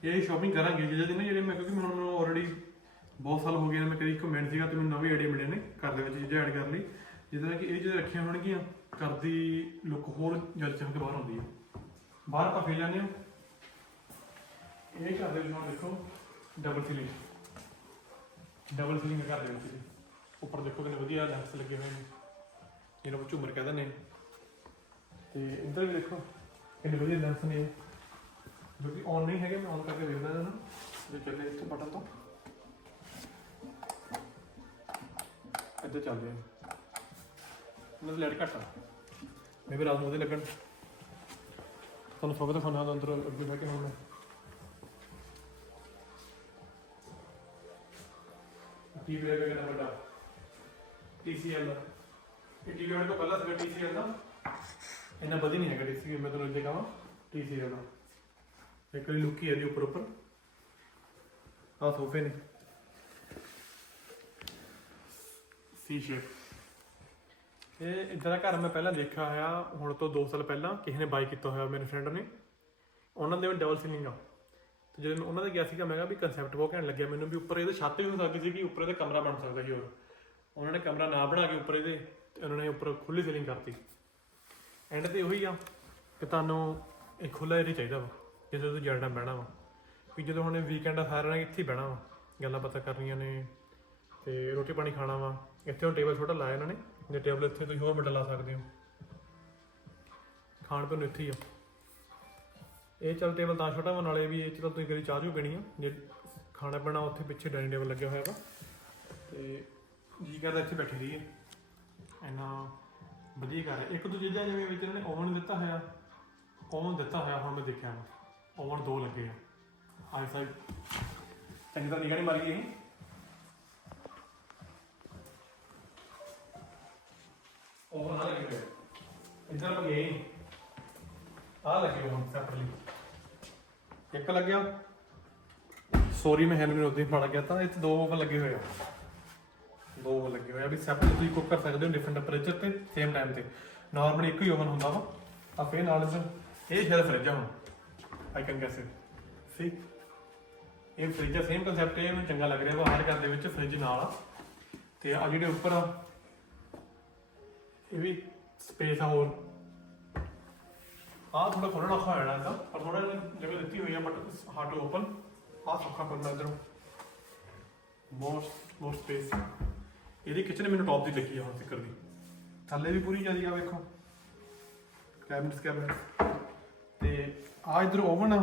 ਇਹ ਸ਼ਾਪਿੰਗ ਕਰਾਂਗੇ ਜਿਹੜੇ ਦਿਨ ਜਿਹੜੇ ਮੈਂ ਕਿਉਂਕਿ ਮੈਨੂੰ ਆਲਰੇਡੀ ਬਹੁਤ ਸਾਲ ਹੋ ਗਏ ਨੇ, ਮੈਂ ਕਦੀ ਕਮੈਂਟ ਸੀਗਾ ਤੇ ਮੈਨੂੰ ਨਵੇਂ ਆਈਡੀਆ ਮਿਲੇ ਨੇ ਘਰ ਦੇ ਵਿੱਚ ਚੀਜ਼ਾਂ ਐਡ ਕਰਨ ਲਈ। ਜਿੱਦਾਂ ਕਿ ਇਹ ਚੀਜ਼ਾਂ ਰੱਖੀਆਂ ਹੋਣਗੀਆਂ, ਘਰ ਦੀ ਲੁੱਕ ਹੋਰ ਜਲ ਚਮਕ ਕੇ ਬਾਹਰ ਆਉਂਦੀ ਹੈ। ਬਾਹਰ ਆਪਾਂ ਫੇਰ ਜਾਂਦੇ ਹਾਂ। ਇਹ ਘਰ ਦੇ ਵਿੱਚ ਹੁਣ ਦੇਖੋ ਡਬਲ ਸੀਲਿੰਗ ਡਬਲ ਸੀਲਿੰਗ ਘਰ ਦੇ ਵਿੱਚ। ਉੱਪਰ ਦੇਖੋ ਕਿੰਨੇ ਵਧੀਆ ਲੈਂਪਸ ਲੱਗੇ ਹੋਏ ਨੇ। ਜਿਹਨਾਂ ਨੂੰ ਝੂਮਰ ਕਹਿੰਦੇ ਨੇ। ਤੇ ਇੱਧਰ ਵੀ ਦੇਖੋ, ਕਿੰਨੇ ਵਧੀਆ ਲੈਂਸ ਨੇ ਜੋ ਕਿ ਔਨ ਨਹੀਂ ਹੈਗੇ, ਮੈਂ ਔਨ ਕਰਕੇ ਦੇਖਦਾ ਇਹਨਾਂ ਨੂੰ। ਜੇ ਚੱਲੇ ਇੱਥੋਂ ਬਟਨ ਤੋਂ। ਇੱਧਰ ਚੱਲਦੇ ਆ ਇਹਨਾਂ ਦੀ ਲਾਈਟ ਘੱਟ ਆ। ਮੈਂ ਵੀ ਰਾਤ ਨੂੰ ਉਹਦੇ ਲੱਗਣ। ਤੁਹਾਨੂੰ ਸਵਾਗਤ ਹੈ ਦਾ ਅੰਦਰ ਅੱਗੇ ਬਹਿ ਕੇ ਹੁਣ ਮੈਂ। ਟੀਵੀ ਲੱਗਾ ਕਿੰਨਾ ਵੱਡਾ? TCL ਦਾ ਇਹ ਟੀਵੀ ਵਾਲੇ ਤੋਂ ਪਹਿਲਾਂ ਸੀਗਾ TCL ਦਾ ਇੰਨਾ ਵਧੀਆ ਨਹੀਂ ਹੈਗਾ ਡੀਸੀ ਮੈਂ ਤੁਹਾਨੂੰ ਅੱਗੇ ਕਹਾਂ। ਟੀ ਦਾ ਇੱਕ ਵਾਰੀ ਲੁੱਕ ਹੀ ਹੈ ਦੀ ਉੱਪਰ ਉੱਪਰ। ਆ ਸੋਫੇ ਨੇ। ਸੀ ਸ਼ੇਪ ਇਹ ਇਦਾਂ ਦਾ ਘਰ ਮੈਂ ਪਹਿਲਾਂ ਦੇਖਿਆ ਹੋਇਆ, ਹੁਣ ਤੋਂ 2 ਸਾਲ ਪਹਿਲਾਂ ਕਿਸੇ ਨੇ ਬਾਈ ਕੀਤਾ ਹੋਇਆ ਮੇਰੇ ਫਰੈਂਡ ਨੇ। ਉਹਨਾਂ ਦੇ ਡਬਲ ਸੀਲਿੰਗ ਆ। ਤੇ ਜਦੋਂ ਮੈਂ ਉਹਨਾਂ ਦੇ ਗਿਆ ਸੀਗਾ, ਮੈਂ ਕਿਹਾ ਵੀ ਕਨਸੈਪਟ ਬਹੁਤ ਘੈਂਟ ਲੱਗਿਆ ਮੈਨੂੰ ਵੀ ਉੱਪਰ ਇਹਦੇ ਛੱਤ ਵੀ ਹੋ ਸਕਦੀ ਸੀ ਕਿ ਉੱਪਰ ਇਹਦਾ ਕਮਰਾ ਬਣ ਸਕਦਾ ਸੀ ਹੋਰ। ਉਹਨਾਂ ਨੇ ਕਮਰਾ ਨਾ ਬਣਾ ਕੇ ਉੱਪਰ ਇਹਦੇ, ਤੇ ਉਹਨਾਂ ਨੇ ਉੱਪਰ ਖੁੱਲੀ ਸੀਲਿੰਗ ਕਰਤੀ। ਐਂਡ ਤੇ ਉਹੀ ਆ ਕਿ ਤੁਹਾਨੂੰ ਇਹ ਖੁੱਲਾ ਏਰੀਆ ਚਾਹੀਦਾ ਵਾ, ਜਿੱਥੇ ਤੁਸੀਂ ਜੜਨਾ ਬਹਿਣਾ ਵਾ। ਵੀ ਜਦੋਂ ਹੁਣ ਵੀਕਐਂਡ ਆ, ਸਾਰਿਆਂ ਨੇ ਇੱਥੇ ਹੀ ਬਹਿਣਾ ਵਾ। ਗੱਲਾਂ ਬਾਤਾਂ ਕਰਨੀਆਂ ਨੇ, ਤੇ ਰੋਟੀ ਪਾਣੀ ਖਾਣਾ ਵਾ। ਇੱਥੇ ਹੁਣ ਟੇਬਲ ਛੋਟਾ ਲਾਇਆ ਇਹਨਾਂ ਨੇ। ਜੇ ਟੇਬਲ ਇੱਥੇ ਤੁਸੀਂ ਹੋਰ ਵੱਡਾ ਲਾ ਸਕਦੇ ਹੋ। ਖਾਣ ਪੀਣ ਨੂੰ ਇੱਥੇ ਹੀ ਆ। ਇਹ ਚੱਲ ਟੇਬਲ ਤਾਂ ਛੋਟਾ ਵਾ, ਨਾਲੇ ਵੀ ਇਹ ਚ ਤਾਂ ਤੁਸੀਂ ਕਦੀ ਚਾਹ ਚੂ ਪੀਣੀ ਆ। ਜੇ ਖਾਣਾ ਪੀਣਾ ਉੱਥੇ ਪਿੱਛੇ ਡਾਈਨਿੰਗ ਟੇਬਲ ਲੱਗਿਆ ਹੋਇਆ ਵਾ। ਤੇ ਜੀ ਕਰਦਾ ਇੱਥੇ ਬੈਠੇ ਰਹੀਏ। ਇੰਨਾ ਵਧੀਆ ਕਰ ਰਿਹਾ ਇੱਕ ਦੋ ਚੀਜ਼ਾਂ ਜਿਵੇਂ ਵਿੱਚ ਇਹਨਾਂ ਨੇ ਓਵਨ ਦਿੱਤਾ ਹੋਇਆ। ਓਵਨ ਦਿੱਤਾ ਹੋਇਆ, ਹੁਣ ਮੈਂ ਦੇਖਿਆ ਓਵਨ ਦੋ ਲੱਗੇ ਆ। ਆਈ ਸਾਈਡ। ਚੰਗੀ ਤਰ੍ਹਾਂ ਨਿਗਾਹ ਨਹੀਂ ਮਾਰੀ ਇਹ ਓਵਨ ਆ ਲੱਗੇ ਹੋਏ ਇੱਧਰ ਆਪਾਂ ਗਏ ਨੀ। ਆ ਲੱਗੇ ਓਵਨ ਸੈਪਰੇਟਲੀ ਇੱਕ ਲੱਗਿਆ। ਸੌਰੀ ਮੈਂ ਹੈਲਮਟ ਉੱਤੇ ਫੜ ਗਿਆ ਤਾਂ ਇੱਥੇ ਦੋ ਓਵਨ ਲੱਗੇ ਹੋਏ ਆ। ਦੋ ਓਵਨ ਲੱਗੇ ਹੋਏ ਆ। ਵੀ ਸੈਪਰੇਟ ਤੁਸੀਂ ਕੁੱਕ ਕਰ ਸਕਦੇ ਹੋ ਡਿਫਰੈਂਟ ਟੈਂਪਰੇਚਰ ਤੇ ਸੇਮ ਟਾਈਮ ਤੇ। ਨਾਰਮਲੀ ਇੱਕ ਹੀ ਓਵਨ ਹੁੰਦਾ ਵਾ। ਆ ਫੇਰ ਨਾਲ ਇਸ ਇਹ ਸ਼ਾਇਦ ਫ੍ਰਿਜ ਆ ਹੁਣ। I can guess it see ਇਹ ਫ੍ਰਿਜ ਦਾ ਸੇਮ ਕਨਸੈਪਟ ਹੈ ਮੈਨੂੰ ਚੰਗਾ ਲੱਗ ਰਿਹਾ ਵਾ। ਹਰ ਘਰ ਦੇ ਵਿੱਚ ਫ੍ਰਿਜ ਨਾਲ ਆ। ਤੇ ਆ ਜਿਹੜੇ ਉੱਪਰ ਆ ਇਹ ਵੀ ਸਪੇਸ ਆ ਹੋਰ। ਆ ਥੋੜਾ ਖੋਲਣਾ ਔਖਾ ਹੋ ਜਾਣਾ ਇਹਦਾ, ਪਰ ਥੋੜਾ ਜਗ੍ਹਾ ਦਿੱਤੀ ਹੋਈ ਆ ਬਟ ਹਾਰਡ ਓਪਨ ਆ ਸੌਖਾ ਖੋਲਣਾ ਇਧਰੋਂ। ਮੋਸਟ ਮੋਸਟ ਸਪੇਸ ਇਹਦੀ ਕਿਚਨ ਮੈਨੂੰ ਟੌਪ ਦੀ ਲੱਗੀ ਆ ਹੁਣ ਤੱਕ ਦੀ। ਥੱਲੇ ਵੀ ਪੂਰੀ ਜਿਆਦੀ ਆ, ਵੇਖੋ। ਕੈਬਨਿਟਸ ਕੈਬਨਿਟ ਤੇ ਆ ਇਧਰ ਓਵਨ ਆ।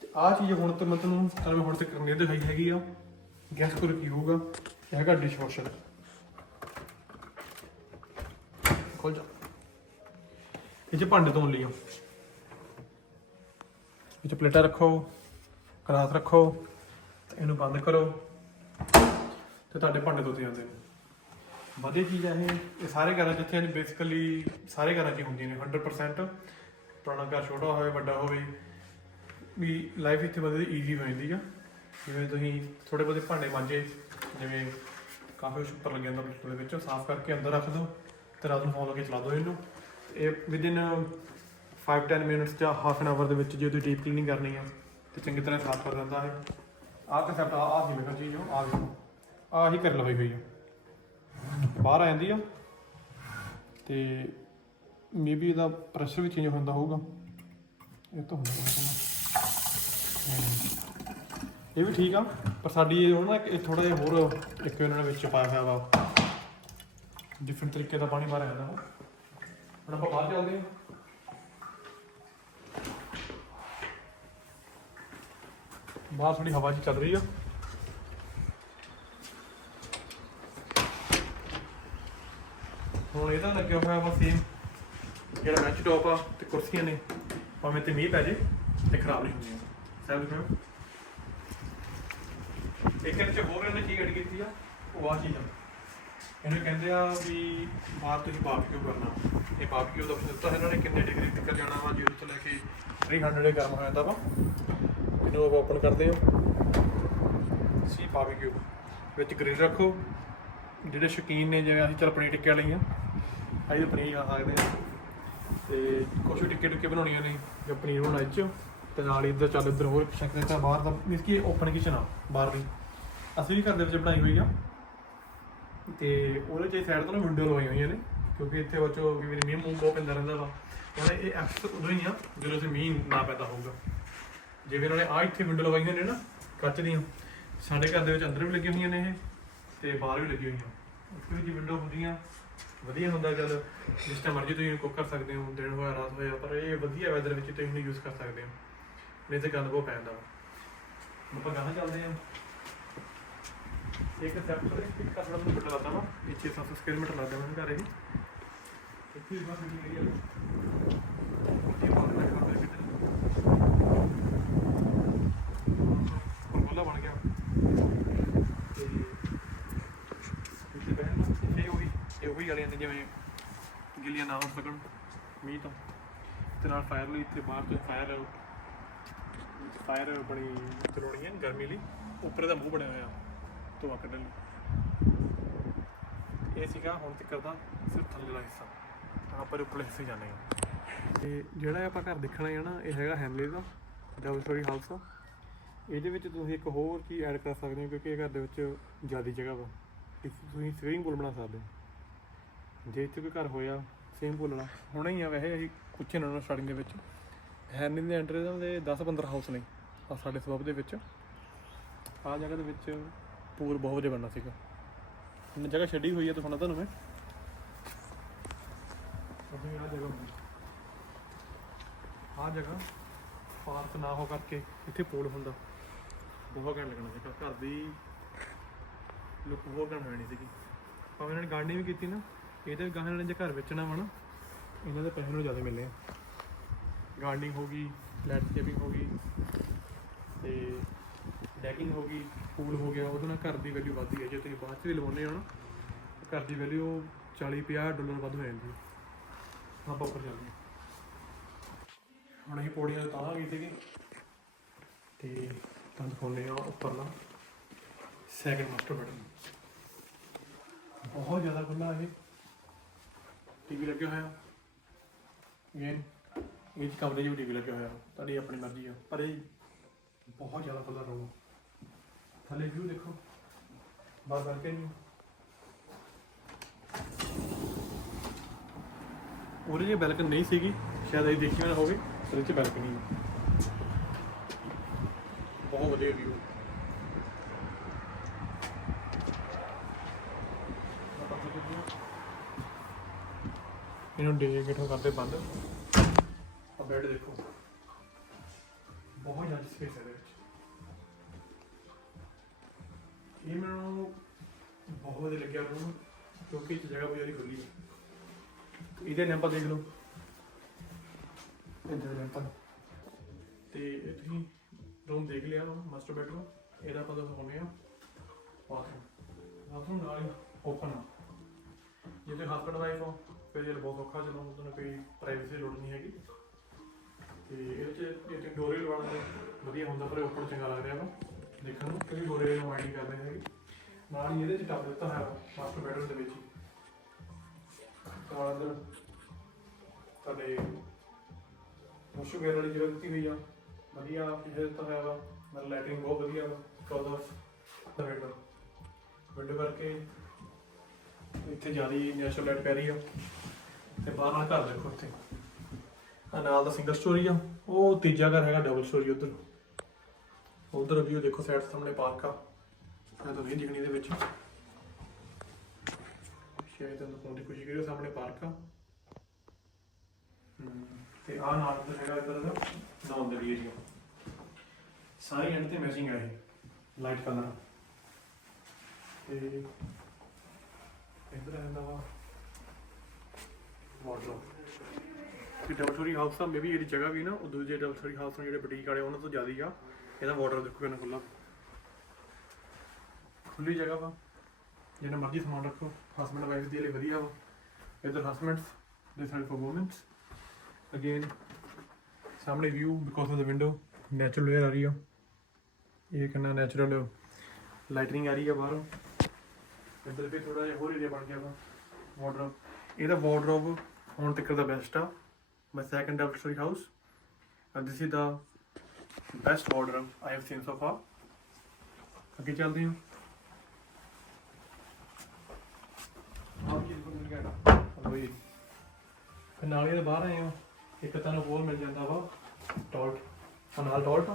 ਤੇ ਆ ਚੀਜ਼ ਹੁਣ ਤੇ ਮੈਂ ਤੁਹਾਨੂੰ ਤੁਹਾਨੂੰ ਹੁਣ ਤੱਕ ਨਹੀਂ ਦਿਖਾਈ ਹੈਗੀ ਆ। ਗੈਸ ਕਰੋ ਕੀ ਹੋਊਗਾ। ਇਹ ਹੈਗਾ ਡਿਸ਼ ਵਾਸ਼ਰ ਖੋਲ ਜਾ। ਇਹ ਚ ਭਾਂਡੇ ਧੋਣ ਲਈ ਆ। ਇਹ ਚ ਪਲੇਟਾਂ ਰੱਖੋ ਕਰਾਤ ਰੱਖੋ ਤੇ ਇਹਨੂੰ ਬੰਦ ਕਰੋ ਤੇ ਤੁਹਾਡੇ ਭਾਂਡੇ ਧੋਤੇ ਜਾਂਦੇ ਨੇ। ਵਧੀਆ ਚੀਜ਼ ਹੈ ਇਹ। ਇਹ ਸਾਰੇ ਘਰਾਂ 'ਚ ਜਿੱਥੇ ਬੇਸਿਕਲੀ ਸਾਰੇ ਘਰਾਂ 'ਚ ਹੀ ਹੁੰਦੀਆਂ ਨੇ 100% ਪੁਰਾਣਾ ਘਰ ਛੋਟਾ ਹੋਵੇ, ਵੱਡਾ ਹੋਵੇ, ਵੀ ਲਾਈਫ ਇੱਥੇ ਬੰਦੇ ਦੀ ਈਜ਼ੀ ਹੋ ਜਾਂਦੀ ਆ। ਜਿਵੇਂ ਤੁਸੀਂ ਥੋੜੇ ਬਹੁਤੇ ਭਾਂਡੇ ਮਾਂਜੇ, ਜਿਵੇਂ ਕਾਫੀ ਕੁਛ ਉੱਪਰ ਲੱਗਿਆ ਹੁੰਦਾ ਪਲੇਟ ਦੇ ਵਿੱਚ, ਸਾਫ਼ ਕਰਕੇ ਅੰਦਰ ਰੱਖ ਦਿਓ। ਤੇ ਰਾਤ ਨੂੰ ਫੋਨ ਲਾ ਕੇ ਚਲਾ ਦਿਓ ਇਹਨੂੰ। ਇਹ ਵਿਦਿਨ 5-10 ਮਿੰਟਸ ਜਾਂ ਹਾਫ ਐਨ ਆਵਰ ਦੇ ਵਿੱਚ ਜੇ ਤੁਸੀਂ ਡੀਪ ਕਲੀਨਿੰਗ ਕਰਨੀ ਆ, ਤੇ ਚੰਗੀ ਤਰ੍ਹਾਂ ਸਾਫ਼ ਕਰ ਦਿੰਦਾ ਹੈ ਆਹ ਕਨਸੈਪਟ ਆਹ ਆ ਸੀ ਮੇਰਾ ਚੀਜ਼ ਉਹ ਆ ਵੇਖੋ। ਆਹ ਕਰ ਲਵਾਈ ਹੋਈ ਆ। ਬਾਹਰ ਆ ਜਾਂਦੀ ਆ, ਤੇ ਮੇਬੀ ਇਹਦਾ ਪ੍ਰੈਸ਼ਰ ਵੀ ਚੇਂਜ ਹੁੰਦਾ ਹੋਊਗਾ। ਇਹ ਤਾਂ ਹੁੰਦਾ ਹੋਣਾ ਇਹ ਵੀ ਠੀਕ ਆ, ਪਰ ਸਾਡੀ ਇਹ ਹੁਣ ਨਾ ਇਹ ਥੋੜਾ ਜਿਹਾ ਹੋਰ ਇੱਕ ਇਹਨਾਂ ਨੇ ਵਿੱਚ ਪਾਇਆ ਹੋਇਆ ਵਾ। ਡਿਫਰੈਂਟ ਤਰੀਕੇ ਦਾ ਪਾਣੀ ਬਾਹਰ ਆ ਜਾਂਦਾ। ਹੁਣ ਆਪਾਂ ਬਾਹਰ ਚੱਲਦੇ ਹਾਂ। ਬਾਹਰ ਥੋੜੀ ਹਵਾ ਚ ਚੱਲ ਰਹੀ ਆ। ਹੁਣ ਇਹਦਾ ਲੱਗਿਆ ਹੋਇਆ ਵਾ ਸੇਮ ਜਿਹੜਾ ਬੈਂਚ ਟੌਪ ਆ ਤੇ ਕੁਰਸੀਆਂ ਨੇ। ਭਾਵੇਂ ਤੇ ਮੀਂਹ ਪੈ ਜੇ ਤੇ ਖਰਾਬ ਨਹੀਂ ਹੁੰਦੀਆਂ। ਸੈਲ ਦੇਖੋ। ਇੱਕ ਇਹਦੇ ਚ ਹੋਰ ਇਹਨੇ ਕੀ ਐਡ ਕੀਤੀ ਆ, ਉਹ ਆ ਚੀਜ਼ ਆ। ਇਹਨੂੰ ਕਹਿੰਦੇ ਆ ਵੀ ਬਾਹਰ ਤੁਸੀਂ ਬਾਰਬੀਕਿਊ ਕਰਨਾ। ਇਹ ਬਾਰਬੀਕਿਊ ਦਾ ਆਪਸ਼ਨ ਦਿੱਤਾ ਇਹਨਾਂ ਨੇ ਕਿੰਨੇ ਡਿਗਰੀ ਤੱਕ ਜਾਣਾ ਵਾ 0 ਤੋਂ ਲੈ ਕੇ 300 ਦੇ ਗਰਮ ਹੋ ਜਾਂਦਾ ਵਾ। ਇਹਨੂੰ ਆਪਾਂ ਓਪਨ ਕਰਦੇ ਆ। ਸੀ ਬਾਰਬੀਕਿਊ ਵਿੱਚ ਗ੍ਰਿਲ ਰੱਖੋ। ਜਿਹੜੇ ਸ਼ੌਕੀਨ ਨੇ, ਜਿਵੇਂ ਅਸੀਂ ਚੱਲ ਪਨੀਰ ਟਿੱਕੇ ਵਾਲੇ ਆ। ਅਸੀਂ ਤਾਂ ਪਨੀਰ ਖਾ ਸਕਦੇ ਆ। ਤੇ ਕੁਛ ਵੀ ਟਿੱਕੇ ਟਿੱਕੇ ਬਣਾਉਣੀਆਂ ਨੇ, ਜਾਂ ਪਨੀਰ ਬਣਾਉਣਾ ਇਹ 'ਚ ਤੇ ਨਾਲ ਇੱਧਰ ਚੱਲ ਇੱਧਰ ਹੋਰ ਸ਼ਕਲ ਤਾਂ ਬਾਹਰ ਦਾ। ਮੀਨਸ ਕਿ ਓਪਨ ਕਿਚਨ ਆ, ਬਾਹਰ ਦੀ। ਅਸੀਂ ਵੀ ਘਰ ਦੇ ਵਿੱਚ ਬਣਾਈ ਹੋਈ ਆ। ਤੇ ਉਹਦੇ ਚ ਸਾਈਡ ਤੋਂ ਨਾ ਵਿੰਡੋ ਲਵਾਈਆਂ ਹੋਈਆਂ ਨੇ, ਕਿਉਂਕਿ ਇੱਥੇ ਬੱਚੋ ਚੋ ਵੀ ਮੀਂਹ ਮੂੰਹ ਬਹੁਤ ਪੈਂਦਾ ਰਹਿੰਦਾ ਵਾ। ਉਹਨੇ ਇਹ ਐਕਸ ਉਦੋਂ ਹੀ ਆ, ਜਦੋਂ ਇੱਥੇ ਮੀਂਹ ਨਾ ਪੈਦਾ ਹੋਊਗਾ। ਜਿਵੇਂ ਉਹਨਾਂ ਨੇ ਆ ਇੱਥੇ ਵਿੰਡੋ ਲਵਾਈਆਂ ਨੇ ਨਾ, ਕੱਚ ਦੀਆਂ, ਸਾਡੇ ਘਰ ਦੇ ਵਿੱਚ ਅੰਦਰ ਵੀ ਲੱਗੀਆਂ ਹੋਈਆਂ ਨੇ ਇਹ, ਤੇ ਬਾਹਰ ਵੀ ਲੱਗੀਆਂ ਹੋਈਆਂ। ਉੱਥੇ ਵੀ ਵਿੰਡੋ ਹੁੰਦੀਆਂ, ਵਧੀਆ ਹੁੰਦਾ ਗੱਲ ਜਿਸ ਤਰ੍ਹਾਂ ਮਰਜ਼ੀ ਤੁਸੀਂ ਕੁੱਕ ਕਰ ਸਕਦੇ ਹੋ, ਦਿਨ ਹੋਇਆ, ਰਾਤ ਹੋਇਆ, ਪਰ ਇਹ ਵਧੀਆ ਵੈਦਰ ਵਿੱਚ ਤੁਸੀਂ ਇਹਨੂੰ ਯੂਜ਼ ਕਰ ਸਕਦੇ ਹੋ। ਨਹੀਂ ਤੇ ਗੰਦ ਬਹੁਤ ਪੈਂਦਾ ਵਾ। ਆਪਾਂ ਗਾਹਾਂ ਚੱਲਦੇ ਹਾਂ। ਇੱਕ ਸੈਪਟਰ ਇੱਕ ਕਸੜਾ ਨੂੰ ਬਟਾ ਲੱਗਦਾ ਵਾ, ਇਹ 600 ਸਕੁਅਰ ਮੀਟਰ ਲੱਗਦਾ ਮੈਨੂੰ ਘਰ ਵੀ ਇੱਥੇ ਵੀ ਏਰੀਆ ਕੋਠੀ ਪਾਉਣ ਦਾ ਕੰਮ ਕਿਤੇ ਕੋਲਾ ਬਣ ਗਿਆ। ਤੇ ਇੱਥੇ ਬਹਿਣ ਨੂੰ ਇਹ ਉਹੀ ਇਹ ਉਹੀ ਵਾਲੀਆਂ ਨੇ ਜਿਵੇਂ ਗਿੱਲੀਆਂ ਨਾ ਹੋ ਸਕਣ, ਮੀਂਹ ਤੋਂ। ਤੇ ਨਾਲ ਫਾਇਰ ਲਈ, ਇੱਥੇ ਬਾਹਰ ਤੋਂ ਫਾਇਰ ਫਾਇਰ ਬਣੀ, ਚਲਾਉਣੀ ਹੈ ਗਰਮੀ ਲਈ। ਉੱਪਰ ਦਾ ਮੂੰਹ ਬਣਿਆ ਹੋਇਆ। ਧੂਆ ਕੱਢਣ ਲਈ। ਇਹ ਸੀਗਾ ਹੁਣ ਤੱਕ ਦਾ ਸਿਰਫ ਥੱਲੇ ਦਾ ਹਿੱਸਾ। ਆਪਾਂ ਉੱਪਰਲੇ ਹਿੱਸੇ ਜਾਂਦੇ ਹਾਂ ਤੇ ਜਿਹੜਾ ਆਪਾਂ ਘਰ ਦੇਖਣਾ ਹੈ ਨਾ, ਇਹ ਹੈਗਾ ਹੈਮਲੇ ਦਾ ਡਬਲ ਸਟੋਰੀ ਹਾਊਸ ਆ। ਇਹਦੇ ਵਿੱਚ ਤੁਸੀਂ ਇੱਕ ਹੋਰ ਚੀਜ਼ ਐਡ ਕਰ ਸਕਦੇ ਹੋ, ਕਿਉਂਕਿ ਇਹ ਘਰ ਦੇ ਵਿੱਚ ਜ਼ਿਆਦਾ ਜਗ੍ਹਾ ਵਾ। ਇਸ ਤੁਸੀਂ ਸਵਿਮਿੰਗ ਪੂਲ ਬਣਾ ਸਕਦੇ ਹੋ। ਜੇ ਇੱਥੇ ਕੋਈ ਘਰ ਹੋਇਆ ਸੇਮ ਪੂਲ ਵਾਲਾ। ਹੋਣਾ ਹੀ ਆ ਵੈਸੇ, ਅਸੀਂ ਪੁੱਛੇ ਨਾ ਸਟਾਰਟਿੰਗ ਦੇ ਵਿੱਚ। ਹੈਮਲੇ ਦੇ ਐਂਟਰ ਦੇ 10-15 ਹਾਊਸ ਨੇ ਆ ਸਾਡੇ ਸਬਬ ਦੇ ਵਿੱਚ। ਆ ਜਗ੍ਹਾ ਦੇ ਵਿੱਚ ਪੂਲ ਬਹੁਤ ਵਧੀਆ ਬਣਨਾ ਸੀਗਾ। ਇਹਨੇ ਜਗ੍ਹਾ ਛੱਡੀ ਹੋਈ ਹੈ ਤਾਂ ਸੁਣਾ ਤੁਹਾਨੂੰ ਮੈਂ। ਅਭੀ ਆ ਜਗ੍ਹਾ ਆ ਜਗ੍ਹਾ ਪਾਰਕ ਨਾ ਹੋ ਕਰਕੇ ਇੱਥੇ ਪੂਲ ਹੁੰਦਾ। ਬਹੁਤ ਘੈਂਟ ਲੱਗਣਾ ਸੀਗਾ। ਘਰ ਦੀ ਲੁੱਕ ਬਹੁਤ ਘੈਂਟ ਹੋਣੀ ਸੀਗੀ। ਭਾਵੇਂ ਇਹਨਾਂ ਨੇ ਗਾਰਡਨਿੰਗ ਵੀ ਕੀਤੀ ਨਾ ਇਹਦੇ ਗਾਹਾਂ ਨੇ ਜੇ ਘਰ ਵੇਚਣਾ ਵਾ ਨਾ ਇਹਨਾਂ ਦੇ ਪੈਸੇ ਨੂੰ ਜ਼ਿਆਦਾ ਮਿਲਨੇ ਆ। ਗਾਰਡਨਿੰਗ ਹੋ ਗਈ ਲੈਂਡਸਕੇਪਿੰਗ ਹੋ ਗਈ ਤੇ ਡੈਕਿੰਗ ਹੋ ਗਈ ਪੂਲ ਹੋ ਗਿਆ, ਉਹਦੇ ਨਾਲ ਘਰ ਦੀ ਵੈਲਿਊ ਵੱਧਦੀ ਹੈ। ਜੇ ਤੁਸੀਂ ਬਾਅਦ ਚ ਵੀ ਲਵਾਉਂਦੇ ਹੋ ਨਾ, ਤਾਂ ਘਰ ਦੀ ਵੈਲਿਊ 40 50 ਡਾਲਰ ਵੱਧ ਹੋ ਜਾਂਦੀ ਹੈ। ਆਪਾਂ ਉੱਪਰ ਚੱਲਦੇ ਹਾਂ। ਹੁਣ ਅਸੀਂ ਪੌੜੀਆਂ ਤੋਂ ਤਾਂ ਆ ਗਏ ਸੀਗੇ ਤੇ ਤੁਹਾਨੂੰ ਦਿਖਾਉਂਦੇ ਆ ਉੱਪਰਲਾ। ਸੈਕਿੰਡ ਮਾਸਟਰ ਬੈਡਰੂਮ ਬਹੁਤ ਜ਼ਿਆਦਾ ਖੁੱਲਾ ਇਹ। ਟੀਵੀ ਲੱਗਿਆ ਹੋਇਆ। ਅਗੇਨ ਇਹ ਕਮਰੇ 'ਚ ਵੀ ਟੀਵੀ ਲੱਗਿਆ ਹੋਇਆ। ਤੁਹਾਡੀ ਆਪਣੀ ਮਰਜ਼ੀ ਆ। ਪਰ ਇਹ ਬਹੁਤ ਜ਼ਿਆਦਾ ਖੁੱਲਾ ਰੂਮ ਥੱਲੇ ਵਿਊ ਦੇਖੋ। ਬਾਹਰ ਬੈਲਕਨੀ ਉਹਦੇ ਜੇ ਬੈਲਕਨ ਨਹੀਂ ਸੀਗੀ, ਸ਼ਾਇਦ ਇਹ ਦੇਖੀ ਨਾ ਹੋਵੇ ਪਰ ਇਹ 'ਚ ਬੈਲਕਨੀ ਹੈ ਬਹੁਤ ਵਧੀਆ ਵਿਊ ਇਹਨੂੰ ਡੇ ਕਿਥੋਂ ਕਰਦੇ ਬੰਦ। ਆ ਬੈੱਡ ਦੇਖੋ। ਬਹੁਤ ਜ਼ਿਆਦਾ ਸਪੇਸ ਹੈ ਇਹਦੇ ਵਿੱਚ। ਇਹ ਮੈਨੂੰ ਬਹੁਤ ਵਧੀਆ ਲੱਗਿਆ ਰੂਮ ਕਿਉਂਕਿ ਇਹ 'ਚ ਜਗ੍ਹਾ ਖੁੱਲੀ ਹੈ ਇਹਦੇ ਨੰਬਰ ਦੇਖ ਲਓ। ਇੱਧਰ ਨੰਬਰ। ਤੇ ਇਹ ਤੁਸੀਂ ਰੂਮ ਦੇਖ ਲਿਆ ਮਾਸਟਰ ਬੈਡਰੂਮ ਇਹਦਾ ਆਪਾਂ ਦਿਖਾਉਂਦੇ ਆ ਬਾਥਰੂਮ। ਬਾਥਰੂਮ ਨਾਲ ਹੀ ਓਪਨ ਆ। ਜੇ ਤੁਸੀਂ ਹਸਬੰਡ ਵਾਈਫ ਹੋ ਫਿਰ ਇਹ ਬਹੁਤ ਔਖਾ ਜਦੋਂ ਤੁਹਾਨੂੰ ਕੋਈ ਪ੍ਰਾਈਵੇਸੀ ਦੀ ਲੋੜ ਨਹੀਂ ਹੈਗੀ। ਤੇ ਇਹਦੇ ਚ ਇਹ ਤੇ ਡੋਰੇ ਲਵਾਉਣ ਦੇ ਵਧੀਆ ਹੁੰਦਾ ਪਰ ਓਪਨ ਚੰਗਾ ਲੱਗ ਰਿਹਾ ਵਾ। ਦੇਖਣ ਨੂੰ ਕਿਉਂਕਿ ਡੋਰੇ ਨੂੰ ਮਾਈਂਡ ਕਰਦੇ ਹੈਗੇ। ਨਾਲ ਹੀ ਇਹਦੇ ਚ ਟੱਬ ਦਿੱਤਾ ਹੋਇਆ ਮਾਸਟਰ ਬੈਡਰੂਮ ਦੇ ਵਿੱਚ। ਹੀ ਅੰਦਰ ਤੁਹਾਡੇ ਵਾਸ਼ ਵਗੈਰਾ ਵਾਲੀ ਜਗ੍ਹਾ ਦਿੱਤੀ ਹੋਈ ਆ। ਵਧੀਆ ਇਹ ਦਿੱਤਾ ਹੋਇਆ ਵਾ। ਮਤਲਬ ਲਾਈਟਿੰਗ ਬਹੁਤ ਵਧੀਆ ਵਾ। Because of the window window ਕਰਕੇ ਇੱਥੇ ਜ਼ਿਆਦਾ ਨੈਚੁਰਲ ਲਾਈਟ ਪੈ ਰਹੀ ਆ। ਤੇ ਬਾਹਰਲਾ ਘਰ ਦੇਖੋ ਇੱਥੇ। ਆ ਨਾਲ ਦਾ ਸਿੰਗਲ ਸਟੋਰੀ ਆ। ਉਹ ਤੀਜਾ ਘਰ ਹੈਗਾ ਡਬਲ ਸਟੋਰੀ ਉਧਰ। ਉਧਰ ਵੀ ਉਹ ਦੇਖੋ ਸਾਈਡ ਸਾਹਮਣੇ ਪਾਰਕ ਆ। ਮੈਂ ਤਾਂ ਨਹੀਂ ਦਿਖਣੀ ਦੇ ਵਿੱਚ। ਸ਼ਾਇਦ ਤੁਹਾਨੂੰ ਦਿਖਾਉਣ ਦੀ ਕੋਸ਼ਿਸ਼ ਕਰਿਓ ਸਾਹਮਣੇ ਪਾਰਕ ਆ। ਹਮ, ਤੇ ਆ ਨਾਲ ਦਾ ਹੈਗਾ ਇੱਧਰ ਦਾ ਨਾਮ ਦਾ ਏਰੀਆ ਸਾਰੀ ਐਂਡ ਤੇ ਮੈਚਿੰਗ ਆ ਇਹ ਲਾਈਟ ਕਲਰ ਤੇ ਇੱਧਰ ਆਉਂਦਾ ਵਾ ਵਾਰਡਰੋਬ ਤੇ ਡਬਲ ਸਟੋਰੀ ਹਾਊਸ ਆ ਮੇਬੀ ਜਿਹੜੀ ਜਗ੍ਹਾ ਵੀ ਨਾ ਉਹ ਦੂਜੇ ਡਬਲ ਸਟੋਰੀ ਹਾਊਸ ਨੇ ਜਿਹੜੇ ਬੁਟੀਕ ਵਾਲੇ ਉਹਨਾਂ ਤੋਂ ਜ਼ਿਆਦਾ ਹੀ ਆ। ਇਹਦਾ ਵਾਰਡਰੋਬ ਦੇਖੋ ਕਿੰਨਾ ਖੁੱਲਾ ਖੁੱਲੀ ਜਗ੍ਹਾ ਵਾ। ਜਿਹੜਾ ਮਰਜ਼ੀ ਸਮਾਨ ਰੱਖੋ। ਹਸਬੰਡ ਵਾਈਫ ਦੇ ਲਈ ਵਧੀਆ ਵਾ। ਇੱਧਰ ਹਸਬੰਡਸ ਦੇ ਸਾਈਡ ਫॉर ਵੂਮਨਸ ਅਗੇਨ ਸਾਹਮਣੇ view because of the window natural air ਆ ਰਹੀ ਆ। ਇਹ ਕਿੰਨਾ ਨੈਚੁਰਲ ਲਾਈਟਨਿੰਗ ਆ ਰਹੀ ਆ ਬਾਹਰੋਂ। ਇੱਧਰ ਵੀ ਥੋੜਾ ਜਿਹਾ ਹੋਰ ਏਰੀਆ ਬਣ ਗਿਆ ਵਾ। ਵਾਰਡਰੋਬ ਇਹਦਾ ਵਾਰਡਰੋਬ ਹੁਣ ਤੱਕ ਦਾ ਬੈਸਟ ਆ। My second double storey house and this is the best wardrobe I have seen so far ਅੱਗੇ ਚੱਲਦੇ ਹਾਂ। ਆਪ ਜੀ ਕੋਲ ਮਿਲ ਗਿਆ ਹਲੋ ਜੀ ਫਿਰ ਨਾਲ ਹੀ ਇਹਦੇ ਬਾਹਰ ਆਏ ਹਾਂ। ਇੱਕ ਤੁਹਾਨੂੰ ਹੋਰ ਮਿਲ ਜਾਂਦਾ ਵਾ। ਟੋਲਟ ਨਾਲ ਟੋਲਟ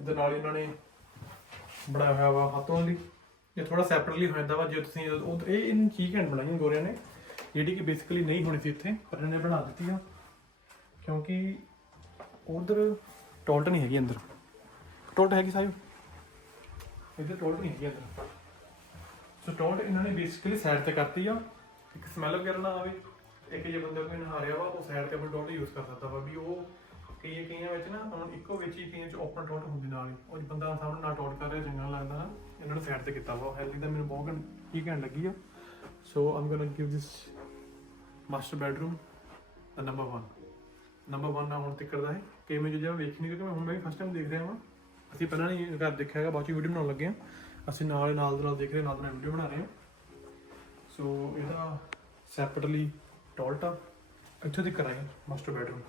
ਇਹਦੇ ਨਾਲ ਹੀ ਉਹਨਾਂ ਨੇ ਬਣਾਇਆ ਹੋਇਆ ਵਾ ਹੱਥੋਂ ਲਈ ਇਹ ਥੋੜਾ ਸੈਪਰੇਟਲੀ ਹੋ ਜਾਂਦਾ ਵਾ। ਜੇ ਤੁਸੀਂ ਉਹ ਇਹ ਇਨ ਚੀਕ ਹੈਂਡ ਬਣਾਈਆਂ ਗੋਰਿਆਂ ਨੇ। ਜਿਹੜੀ ਕਿ ਬੇਸਿਕਲੀ ਨਹੀਂ ਹੋਣੀ ਸੀ ਇੱਥੇ ਪਰ ਇਹਨਾਂ ਨੇ ਬਣਾ ਦਿੱਤੀ ਆ। ਕਿਉਂਕਿ ਉਧਰ ਟੋਲਟ ਨਹੀਂ ਹੈਗੀ ਅੰਦਰ। ਟੋਲਟ ਹੈਗੀ ਸਾਹਿਬ? ਇੱਧਰ ਟੋਲਟ ਨਹੀਂ ਹੈਗੀ ਅੰਦਰ। ਸੋ ਟੋਲਟ ਇਹਨਾਂ ਨੇ ਬੇਸਿਕਲੀ ਸਾਈਡ ਤੇ ਕਰਤੀ ਆ। ਇੱਕ ਸਮੈਲ ਵਗੈਰਾ ਨਾ ਆਵੇ ਇੱਕ ਜੇ ਬੰਦਾ ਕੋਈ ਨਹਾ ਰਿਹਾ ਵਾ, ਉਹ ਸਾਈਡ ਤੇ ਆਪਣਾ ਟੋਲਟ ਯੂਜ਼ ਕਰ ਸਕਦਾ ਵਾ ਵੀ ਉਹ ਕਈ ਕਈਆਂ ਵਿੱਚ ਨਾ ਹੁਣ ਇੱਕੋ ਵਿੱਚ ਹੀ ਕਈਆਂ ਚ ਓਪਨ ਟੋਲਟ ਹੁੰਦੀ ਨਾਲ ਹੀ। ਉਹ ਬੰਦਾ ਸਾਹਮਣੇ ਨਾ ਟੋਲਟ ਕਰ ਰਿਹਾ, ਚੰਗਾ ਲੱਗਦਾ ਨਾ। ਇਹਨਾਂ ਨੇ ਸਾਈਡ ਤੇ ਕੀਤਾ ਵਾ ਹੈਲਦੀ ਦਾ ਮੈਨੂੰ ਬਹੁਤ ਘੈਂਟ- ਠੀਕ ਘੈਂਟ ਲੱਗੀ ਆ। So I'm gonna give this master bedroom the number 1 number 1 ਨਾ ਹੁਣ ਤੱਕ ਦਾ ਹੈ। ਕਈ ਮੈਂ ਜਿਹੜਾ ਵੇਖ ਨਹੀਂ ਕਿਉਂਕਿ ਮੈਂ ਹੁਣ ਮੈਂ ਫਸਟ ਟਾਈਮ ਦੇਖ ਰਿਹਾ ਹਾਂ ਅਸੀਂ ਪਹਿਲਾਂ ਨਹੀਂ ਘਰ ਦੇਖਿਆ ਹੈਗਾ, ਬਾਅਦ ਚ ਵੀਡੀਓ ਬਣਾਉਣ ਲੱਗੇ ਹਾਂ। ਅਸੀਂ ਨਾਲ ਨਾਲ ਦੇ ਨਾਲ ਦੇਖ ਰਹੇ ਨਾਲ ਨਾਲ ਵੀਡੀਓ ਬਣਾ ਰਹੇ ਹਾਂ। ਸੋ ਇਹਦਾ ਸੈਪਰੇਟਲੀ ਟਾਲਟ ਆ ਇੱਥੇ ਦੀ ਕਰਾਂਗੇ ਮਾਸਟਰ ਬੈਡਰੂਮ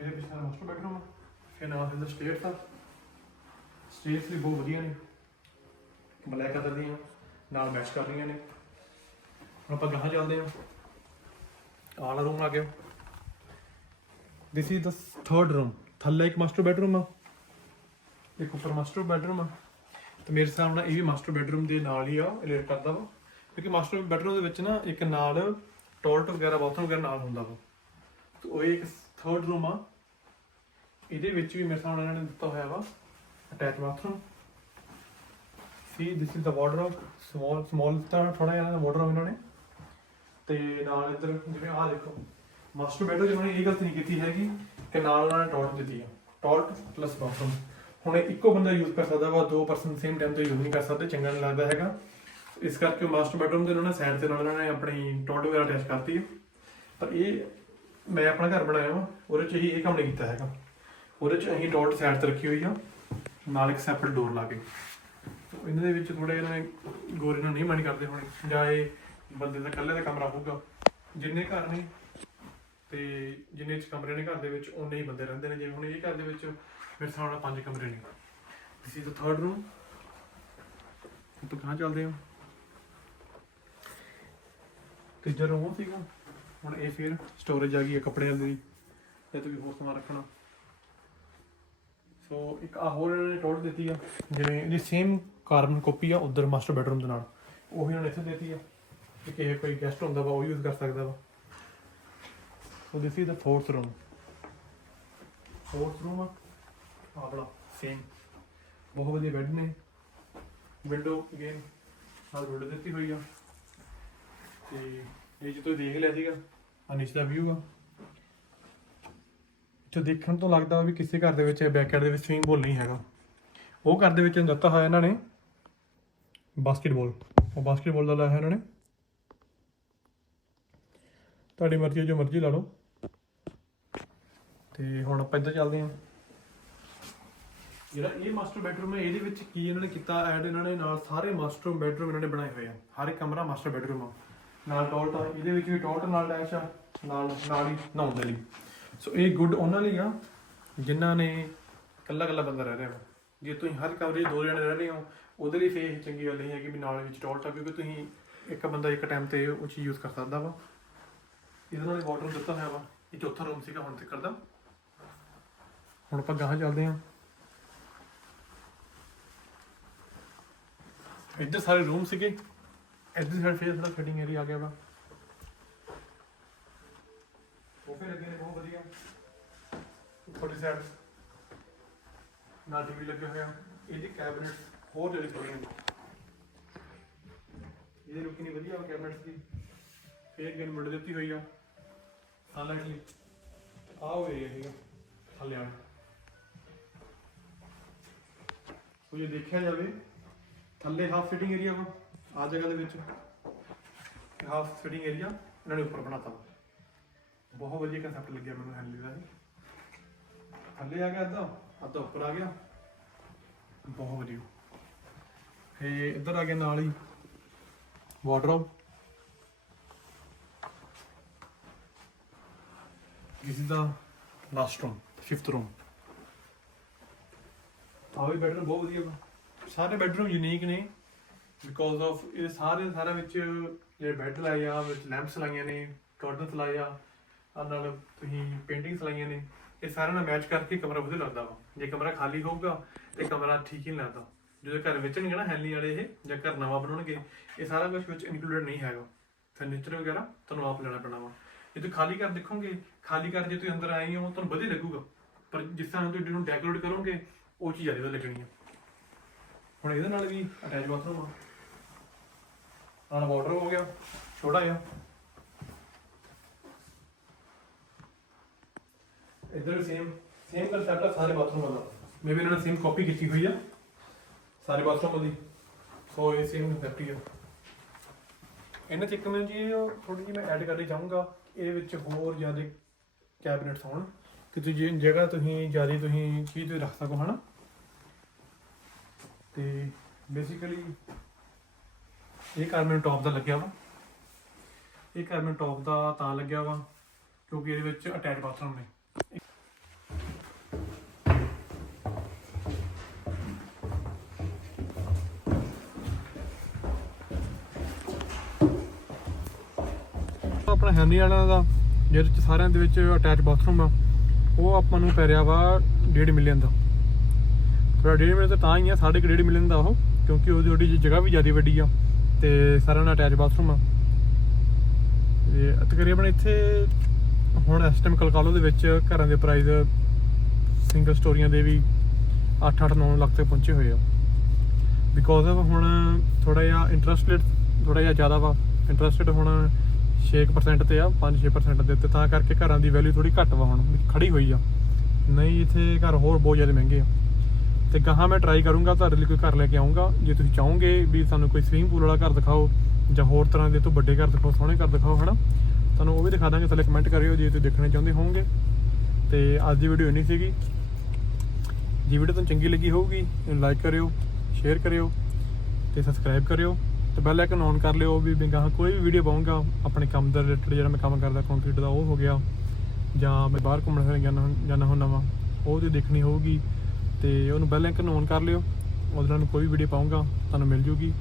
ਇਹਦੇ ਪਿੱਛੇ ਮਾਸਟਰ ਬੈਡਰੂਮ ਆ। ਫਿਰ ਨਾਲ ਇਹਦਾ ਸਟੇਅਰਸ ਆ। ਸਟੇਟਸ ਵੀ ਬਹੁਤ ਵਧੀਆ ਨੇ। ਬਲੈਕ ਕਲਰ ਦੀਆਂ, ਨਾਲ ਮੈਚ ਕਰ ਰਹੀਆਂ ਨੇ। ਹੁਣ ਆਪਾਂ ਗਾਹਾਂ ਚੱਲਦੇ ਹਾਂ। ਆਲਾ ਰੂਮ ਆ ਗਿਆ this is the third room ਥੱਲੇ ਇੱਕ ਮਾਸਟਰ ਬੈਡਰੂਮ ਆ। ਇੱਕ ਉੱਪਰ ਮਾਸਟਰ ਬੈਡਰੂਮ ਆ। ਤੇ ਮੇਰੇ ਹਿਸਾਬ ਨਾਲ ਇਹ ਵੀ ਮਾਸਟਰ ਬੈਡਰੂਮ ਦੇ ਨਾਲ ਹੀ ਆ ਰਿਲੇਟ ਕਰਦਾ ਵਾ। ਕਿਉਂਕਿ ਮਾਸਟਰ ਬੈਡਰੂਮ ਦੇ ਵਿੱਚ ਨਾ ਇੱਕ ਨਾਲ ਟਾਇਲਟ ਵਗੈਰਾ ਬਾਥਰੂਮ ਵਗੈਰਾ ਨਾਲ ਹੁੰਦਾ ਵਾ। ਤੇ ਉਹ ਇੱਕ ਥਰਡ ਰੂਮ ਆ। ਇਹਦੇ ਵਿੱਚ ਵੀ ਮੇਰੇ ਹਿਸਾਬ ਇਹਨਾਂ ਨੇ ਦਿੱਤਾ ਹੋਇਆ ਵਾ attach bathroom C this is the wardrobe small small ਤਾਂ ਥੋੜਾ ਜਿਹਾ ਇਹਨਾਂ ਦਾ ਵਾਰਡਰੋਬ ਇਹਨਾਂ ਨੇ। ਤੇ ਨਾਲ ਇੱਧਰ, ਜਿਵੇਂ ਆਹ ਦੇਖੋ। ਮਾਸਟਰ ਬੈਡਰੂਮ ਜਿਹਨਾਂ ਨੇ ਇਹ ਗਲਤੀ ਨਹੀਂ ਕੀਤੀ ਹੈਗੀ ਕਿ ਨਾਲ ਉਹਨਾਂ ਨੇ ਟਾਇਲਟ ਦਿੱਤੀ ਆ। ਟਾਇਲਟ ਪਲੱਸ ਬਾਥਰੂਮ ਹੁਣ ਇਹ ਇੱਕੋ ਬੰਦਾ ਯੂਜ਼ ਕਰ ਸਕਦਾ ਵਾ, ਦੋ ਪਰਸਨ ਸੇਮ ਟਾਈਮ ਤੇ ਯੂਜ਼ ਨਹੀਂ ਕਰ ਸਕਦੇ, ਚੰਗਾ ਨਹੀਂ ਲੱਗਦਾ ਹੈਗਾ। ਇਸ ਕਰਕੇ ਮਾਸਟਰ ਬੈਡਰੂਮ ਦੇ ਉਹਨਾਂ ਨੇ ਸਾਈਡ ਤੇ ਨਾਲ ਉਹਨਾਂ ਨੇ ਆਪਣੀ ਟਾਇਲਟ ਵਗੈਰਾ ਅਟੈਚ ਕਰਤੀ ਪਰ ਇਹ ਮੈਂ ਆਪਣਾ ਘਰ ਬਣਾਇਆ ਵਾ, ਉਹਦੇ ਚ ਹੀ ਇਹ ਕੰਮ ਨਹੀਂ ਕੀਤਾ ਹੈਗਾ। ਉਹਦੇ ਚ ਅਸੀਂ ਟਾਇਲਟ ਸਾਈਡ ਤੇ ਰੱਖੀ ਹੋਈ ਆ। ਨਾਲ ਇੱਕ ਸੈਪਰੇਟ ਡੋਰ ਲਾ ਕੇ। ਇਹਨਾਂ ਦੇ ਵਿੱਚ ਥੋੜਾ ਇਹਨਾਂ ਨੇ ਗੋਰੇ ਨੂੰ ਨਹੀਂ ਮਨ ਕਰਦੇ ਹੁਣ। ਜਾਂ ਇਹ ਬੰਦੇ ਦਾ ਇਕੱਲੇ ਦਾ ਕਮਰਾ ਹੋਊਗਾ। ਜਿੰਨੇ ਘਰ ਨੇ ਤੇ ਜਿੰਨੇ ਚ ਕਮਰੇ ਨੇ ਘਰ ਦੇ ਵਿੱਚ ਉਨੇ ਹੀ ਬੰਦੇ ਰਹਿੰਦੇ ਨੇ। ਜਿਵੇਂ ਹੁਣ ਇਹ ਘਰ ਦੇ ਵਿੱਚ ਮੇਰੇ ਹਿਸਾਬ ਨਾਲ ਪੰਜ ਕਮਰੇ ਨੇ। This is the third room ਆਪਾਂ ਕਹਾਂ ਚੱਲਦੇ ਹੋ? ਤੀਜਾ ਰੂਮ ਸੀਗਾ। ਹੁਣ ਇਹ ਫਿਰ ਸਟੋਰੇਜ ਆ ਗਈ ਹੈ ਕੱਪੜਿਆਂ ਦੀ। ਤੇ ਤੁਸੀਂ ਹੋਰ ਸਮਾਨ ਰੱਖਣਾ। ਸੋ ਇੱਕ ਆ ਹੋਰ ਇਹਨਾਂ ਨੇ ਟੋਟ ਦਿੱਤੀ ਆ। ਜਿਵੇਂ ਇਹਦੀ ਸੇਮ ਕਾਰਬਨ ਕਾਪੀ ਆ, ਉਧਰ ਮਾਸਟਰ ਬੈਡਰੂਮ ਦੇ ਨਾਲ। ਉਹੀ ਉਹਨਾਂ ਨੇ ਇੱਥੇ ਦਿੱਤੀ ਆ। ਕਿ ਕਿਸੇ ਕੋਈ ਗੈਸਟ ਹੁੰਦਾ ਵਾ, ਉਹ ਯੂਜ਼ ਕਰ ਸਕਦਾ ਵਾ। So this is the fourth room fourth room ਆ ਆਪਣਾ ਸੇਮ ਬਹੁਤ ਵਧੀਆ ਬੈੱਡ ਨੇ ਵਿੰਡੋ ਅਗੇਨ ਨਾਲ ਵਿੰਡੋ ਦਿੱਤੀ ਹੋਈ ਆ ਤੇ ਇਹ ਜਿੱਦੋਂ ਦੇਖ ਲਿਆ ਸੀਗਾ ਆ ਦਾ ਵਿਊ ਆ ਜੋ ਦੇਖਣ ਤੋਂ ਲੱਗਦਾ ਵੀ ਕਿਸੇ ਘਰ ਦੇ ਵਿੱਚ ਬੈਕਯਾਰਡ ਦੇ ਵਿੱਚ ਸਵਿਮਿੰਗ ਬੋਲ ਨਹੀਂ ਹੈਗਾ ਉਹ ਘਰ ਦੇ ਵਿੱਚ ਦਿੱਤਾ ਹੋਇਆ ਇਹਨਾਂ ਨੇ ਬਾਸਕਟਬਾਲ ਉਹ ਬਾਸਕਟਬਾਲ ਦਾ ਲਾਇਆ ਹੋਇਆ ਇਹਨਾਂ ਨੇ ਤੁਹਾਡੀ ਮਰਜ਼ੀ ਜੋ ਮਰਜ਼ੀ ਲਾ ਲਓ ਤੇ ਹੁਣ ਆਪਾਂ ਇੱਧਰ ਚੱਲਦੇ ਹਾਂ। ਜਿਹੜਾ ਇਹ ਮਾਸਟਰ ਬੈਡਰੂਮ ਹੈ, ਇਹਦੇ ਵਿੱਚ ਕੀ ਇਹਨਾਂ ਨੇ ਕੀਤਾ? ਐਡ ਇਹਨਾਂ ਨੇ ਨਾਲ ਸਾਰੇ ਮਾਸਟਰ ਬੈਡਰੂਮ ਇਹਨਾਂ ਨੇ ਬਣਾਏ ਹੋਏ ਆ। ਹਰ ਇੱਕ ਕਮਰਾ ਮਾਸਟਰ ਬੈਡਰੂਮ ਆ। ਨਾਲ ਟੋਲਟ ਆ ਇਹਦੇ ਵਿੱਚ ਵੀ ਟੋਲਟ ਨਾਲ ਅਟੈਚ ਆ। ਨਾਲ ਨਾਲ ਹੀ ਨਹਾਉਣ ਦੇ ਲਈ। ਸੋ ਇਹ ਗੁੱਡ ਉਹਨਾਂ ਲਈ ਆ, ਜਿਨ੍ਹਾਂ ਨੇ ਇਕੱਲਾ ਇਕੱਲਾ ਬੰਦਾ ਰਹਿ ਰਿਹਾ ਵਾ। ਜੇ ਤੁਸੀਂ ਹਰ ਕਮਰੇ 'ਚ ਦੋ ਜਣੇ ਰਹਿ ਰਹੇ ਹੋ, ਉਹਦੇ ਲਈ ਫੇਰ ਚੰਗੀ ਗੱਲ ਨਹੀਂ ਹੈ ਕਿ ਵੀ ਨਾਲ ਵਿੱਚ ਟੋਲਟ ਆ ਕਿਉਂਕਿ ਤੁਸੀਂ ਇੱਕ ਬੰਦਾ ਇੱਕ ਟਾਈਮ ਤੇ ਉਹ ਚੀਜ਼ ਯੂਜ਼ ਕਰ ਸਕਦਾ ਵਾ। ਇਹਦੇ ਨਾਲ ਵਾਟਰ ਦਿੱਤਾ ਹੋਇਆ ਵਾ। ਇਹ ਚੌਥਾ ਰੂਮ ਸੀਗਾ, ਹੁਣ ਤੱਕ ਦਾ ਹੁਣ ਆਪਾਂ ਗਾਹਾਂ ਚੱਲਦੇ ਹਾਂ। ਇੱਧਰ ਸਾਰੇ ਰੂਮ ਸੀਗੇ। ਇੱਧਰ ਸਾਈਡ ਫੇਰ ਥੋੜਾ ਫਿਟਿੰਗ ਏਰੀਆ ਆ ਗਿਆ ਵਾ। ਸੋਫੇ ਲੱਗੇ ਨੇ ਬਹੁਤ ਵਧੀਆ। ਉੱਪਰ ਸਾਈਡ ਨਾਲ ਟੀਵੀ ਲੱਗੇ ਹੋਇਆ ਇਹਦੀ ਕੈਬਨਿਟ ਹੋਰ ਜਿਹੜੀ ਸੋਹਣੀ ਨੇ ਇਹਦੀ ਲੁੱਕ ਨਹੀਂ ਵਧੀਆ ਕੈਬਨਿਟ ਦੀ। ਫੇਰ ਗਨ ਮੁੜ ਦਿੱਤੀ ਹੋਈ ਆ। ਸਨਲਾਈਟ ਲਈ। ਆਹ ਏਰੀਆ ਸੀਗਾ। ਥੱਲੇ ਵਾਲਾ। ਸੋ ਜੇ ਦੇਖਿਆ ਜਾਵੇ ਥੱਲੇ ਹਾਫ ਫਿਟਿੰਗ ਏਰੀਆ ਵਾ ਆ ਜਗ੍ਹਾ ਦੇ ਵਿੱਚ। ਹਾਫ ਫਿਟਿੰਗ ਏਰੀਆ ਇਹਨਾਂ ਨੇ ਉੱਪਰ ਬਣਾਤਾ ਬਹੁਤ ਵਧੀਆ ਕਨਸੈਪਟ ਲੱਗਿਆ ਮੈਨੂੰ ਹੈਂਡਲੀ ਦਾ ਥੱਲੇ ਆ ਗਿਆ ਅੱਧਾ ਅੱਧਾ ਉੱਪਰ ਆ ਗਿਆ। ਬਹੁਤ ਵਧੀਆ। ਤੇ ਇੱਧਰ ਆ ਗਿਆ ਨਾਲ ਹੀ wardrobe This is the last room, fifth room. ਆ ਵੀ ਬੈਡਰੂਮ ਬਹੁਤ ਵਧੀਆ ਵਾ। ਸਾਰੇ ਬੈਡਰੂਮ ਯੂਨੀਕ ਨੇ। ਬਿਕੋਜ਼ ਆਫ ਇਹ ਸਾਰੇ ਸਾਰਾ ਵਿੱਚ ਜਿਹੜੇ ਬੈੱਡ ਲਾਏ ਆ, ਵਿੱਚ ਲੈਂਪਸ ਲਾਈਆਂ ਨੇ ਕਰਟਨਸ ਲਾਏ ਆ ਆ ਨਾਲ ਤੁਸੀਂ ਪੇਂਟਿੰਗਸ ਲਾਈਆਂ ਨੇ, ਇਹ ਸਾਰਿਆਂ ਨਾਲ ਮੈਚ ਕਰਕੇ ਕਮਰਾ ਵਧੀਆ ਲੱਗਦਾ ਵਾ। ਜੇ ਕਮਰਾ ਖਾਲੀ ਹੋਊਗਾ, ਤੇ ਕਮਰਾ ਠੀਕ ਹੀ ਨਹੀਂ ਲੱਗਦਾ। ਜਦੋਂ ਘਰ ਵੇਚਣਗੇ ਨਾ ਹੈਲੀ ਵਾਲੇ ਇਹ, ਜਾਂ ਘਰ ਨਵਾਂ ਬਣਾਉਣਗੇ, ਇਹ ਸਾਰਾ ਕੁਝ ਵਿੱਚ ਇਨਕਲੂਡਡ ਨਹੀਂ ਹੈਗਾ। ਫਰਨੀਚਰ ਵਗੈਰਾ ਤੁਹਾਨੂੰ ਆਪ ਲੈਣਾ ਪੈਣਾ ਵਾ। ਜੇ ਤੁਸੀਂ ਖਾਲੀ ਘਰ ਦੇਖੋਗੇ, ਖਾਲੀ ਘਰ ਜੇ ਤੁਸੀਂ ਅੰਦਰ ਆਏ ਹੋ, ਤੁਹਾਨੂੰ ਵਧੀਆ ਲੱਗੂਗਾ। ਪਰ ਜਿਸ ਤਰ੍ਹਾਂ ਤੁਸੀਂ ਇਹਨੂੰ ਡੈਕੋਰੇਟ ਕਰੋਗੇ ਉਹ ਚੀਜ਼ ਜ਼ਿਆਦਾ ਵਧੀਆ ਲੱਗਣੀ ਆ। ਹੁਣ ਇਹਦੇ ਨਾਲ ਵੀ ਅਟੈਚ ਬਾਥਰੂਮ ਆ। ਨਾਲ ਵਾਟਰ ਹੋ ਗਿਆ, ਛੋਟਾ ਜਿਹਾ। ਇਧਰ ਸੇਮ ਸੇਮ ਕਨਸੈਪਟ ਆ ਸਾਰੇ ਬਾਥਰੂਮਾਂ ਦਾ ਮੇਬੀ ਇਹਨਾਂ ਨੇ ਸੇਮ ਕਾਪੀ ਕੀਤੀ ਹੋਈ ਆ। ਸਾਰੇ ਬਾਥਰੂਮਾਂ ਦੀ ਸੋ ਇਹ ਸੇਮ ਕਨਸੈਪਟ ਹੀ ਆ। ਇਹਨਾਂ ਚ ਇੱਕ ਮੈਂ ਜੀ ਥੋੜੀ ਜਿਹੀ ਮੈਂ ਐਡ ਕਰਨੀ ਚਾਹੂੰਗਾ ਇਹਦੇ ਵਿੱਚ ਹੋਰ ਜ਼ਿਆਦਾ ਕੈਬਨਿਟਸ ਹੋਣ। ਕਿ ਤੁਸੀਂ ਜਗ੍ਹਾ ਤੁਸੀਂ ਜ਼ਿਆਦਾ ਤੁਸੀਂ ਚੀਜ਼ ਤੇ ਰੱਖ ਸਕੋ, ਹਨਾ? ਤੇ ਬੇਸਿਕਲੀ ਇਹ ਘਰ ਮੈਨੂੰ ਟੌਪ ਦਾ ਲੱਗਿਆ ਵਾ। ਇਹ ਘਰ ਮੈਨੂੰ ਟੌਪ ਦਾ ਤਾਂ ਲੱਗਿਆ ਵਾ ਕਿਉਂਕਿ ਇਹਦੇ ਵਿੱਚ ਅਟੈਚ ਬਾਥਰੂਮ ਨੇ। ਆਪਣਾ ਹੈਨੀ ਵਾਲਿਆਂ ਦਾ, ਜਿਹਦੇ ਚ ਸਾਰਿਆਂ ਦੇ ਵਿੱਚ ਅਟੈਚ ਬਾਥਰੂਮ ਆ, ਉਹ ਆਪਾਂ ਨੂੰ ਪੈ ਰਿਹਾ ਵਾ 1.5 ਮਿਲੀਅਨ ਦਾ। ਥੋੜਾ 1.5 ਮਿਲੀਅਨ ਤਾਂ ਤਾਂ ਹੀ ਆ 1.5 ਮਿਲੀਅਨ ਦਾ ਉਹ, ਕਿਉਂਕਿ ਉਹਦੀ ਉਹਦੀ ਜਗ੍ਹਾ ਵੀ ਜ਼ਿਆਦਾ ਵੱਡੀ ਆ ਤੇ ਸਾਰਿਆਂ ਨਾਲ ਅਟੈਚ ਬਾਥਰੂਮ ਆ। ਤੇ ਤਕਰੀਬਨ ਇੱਥੇ ਹੁਣ ਇਸ ਟਾਈਮ ਕਲਕਾਲੋ ਦੇ ਵਿੱਚ ਘਰਾਂ ਦੇ ਪ੍ਰਾਈਸ ਸਿੰਗਲ ਸਟੋਰੀਆਂ ਦੇ ਵੀ 8-8 9 ਲੱਖ ਤੱਕ ਪਹੁੰਚੇ ਹੋਏ ਆ। ਬਿਕੋਜ਼ ਆਫ ਹੁਣ ਥੋੜਾ ਜਿਹਾ ਇੰਟਰਸਟ ਰੇਟ ਥੋੜਾ ਜਿਹਾ ਜ਼ਿਆਦਾ ਵਾ। ਇੰਟਰਸਟ ਰੇਟ ਹੁਣ 6% ਤੇ ਆ 5-6% ਦੇ ਉੱਤੇ। ਤਾਂ ਕਰਕੇ ਘਰਾਂ ਦੀ ਵੈਲਿਊ ਥੋੜੀ ਘੱਟ ਵਾ ਹੁਣ ਖੜੀ ਹੋਈ ਆ। ਨਹੀਂ, ਇੱਥੇ ਘਰ ਹੋਰ ਬਹੁਤ ਜ਼ਿਆਦਾ ਮਹਿੰਗੇ ਆ। ਤੇ ਗਾਹਾਂ ਮੈਂ ਟਰਾਈ ਕਰੂੰਗਾ, ਤੁਹਾਡੇ ਲਈ ਕੋਈ ਘਰ ਲੈ ਕੇ ਆਉਂਗਾ ਜੇ ਤੁਸੀਂ ਚਾਹੋਗੇ ਵੀ ਸਾਨੂੰ ਕੋਈ ਸਵਿਮਿੰਗ ਪੂਲ ਵਾਲਾ ਘਰ ਦਿਖਾਓ, ਜਾਂ ਹੋਰ ਤਰ੍ਹਾਂ ਦੇ ਤੋਂ ਵੱਡੇ ਘਰ ਦਿਖਾਓ, ਸੋਹਣੇ ਘਰ ਦਿਖਾਓ, ਹਨਾ? ਤੁਹਾਨੂੰ ਉਹ ਵੀ ਦਿਖਾ ਦਾਂਗੇ, ਥੱਲੇ ਕਮੈਂਟ ਕਰਿਓ ਜੇ ਤੁਸੀਂ ਦੇਖਣਾ ਚਾਹੁੰਦੇ ਹੋਵੋਗੇ। ਤੇ ਅੱਜ ਦੀ ਵੀਡੀਓ ਇੰਨੀ ਸੀਗੀ। ਜੇ ਵੀਡੀਓ ਤੁਹਾਨੂੰ ਚੰਗੀ ਲੱਗੀ ਹੋਊਗੀ ਲਾਈਕ ਕਰਿਓ ਸ਼ੇਅਰ ਕਰਿਓ, ਤੇ ਸਬਸਕ੍ਰਾਈਬ ਕਰਿਓ, ਤੇ ਬੈਲ ਆਈਕਨ ਔਨ ਕਰ ਲਿਓ ਵੀ ਮੈਂ ਗਾਹਾਂ ਕੋਈ ਵੀ ਵੀਡੀਓ ਪਾਉਂਗਾ ਆਪਣੇ ਕੰਮ ਦੇ ਰਿਲੇਟਡ ਜਿਹੜਾ ਮੈਂ ਕੰਮ ਕਰਦਾ ਕੰਕਰੀਟ ਦਾ, ਉਹ ਹੋ ਗਿਆ। ਜਾਂ ਮੈਂ ਬਾਹਰ ਘੁੰਮਣ ਫਿਰਨ ਜਾਣਾ ਜਾਣਾ ਹੁੰਦਾ ਵਾ, ਉਹ ਤੇ ਦੇਖਣੀ ਹੋਊਗੀ। ਤੇ ਉਹਨੂੰ ਬੈਲ ਆਈਕਨ ਔਨ ਕਰ ਲਿਓ। ਉਹਦੇ ਨਾਲ ਕੋਈ ਵੀਡੀਓ ਪਾਉਂਗਾ ਤੁਹਾਨੂੰ ਮਿਲ ਜੂਗੀ।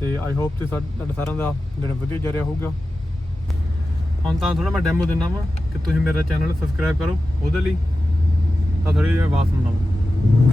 ਤੇ ਆਈ ਹੋਪ ਤੇ ਸਾ- ਤੁਹਾਡਾ ਸਾਰਿਆਂ ਦਾ ਦਿਨ ਵਧੀਆ ਜਾ ਰਿਹਾ ਹੋਊਗਾ। ਹੁਣ ਤਾਂ ਥੋੜਾ ਮੈਂ ਡੈਮੋ ਦਿੰਦਾ ਵਾਂ, ਕਿ ਤੁਸੀਂ ਮੇਰਾ ਚੈਨਲ ਸਬਸਕ੍ਰਾਈਬ ਕਰੋ ਉਹਦੇ ਲਈ। ਤਾਂ ਥੋੜੀ ਜਿਹੀ ਆਵਾਜ਼ ਸੁਣਾਵਾਂ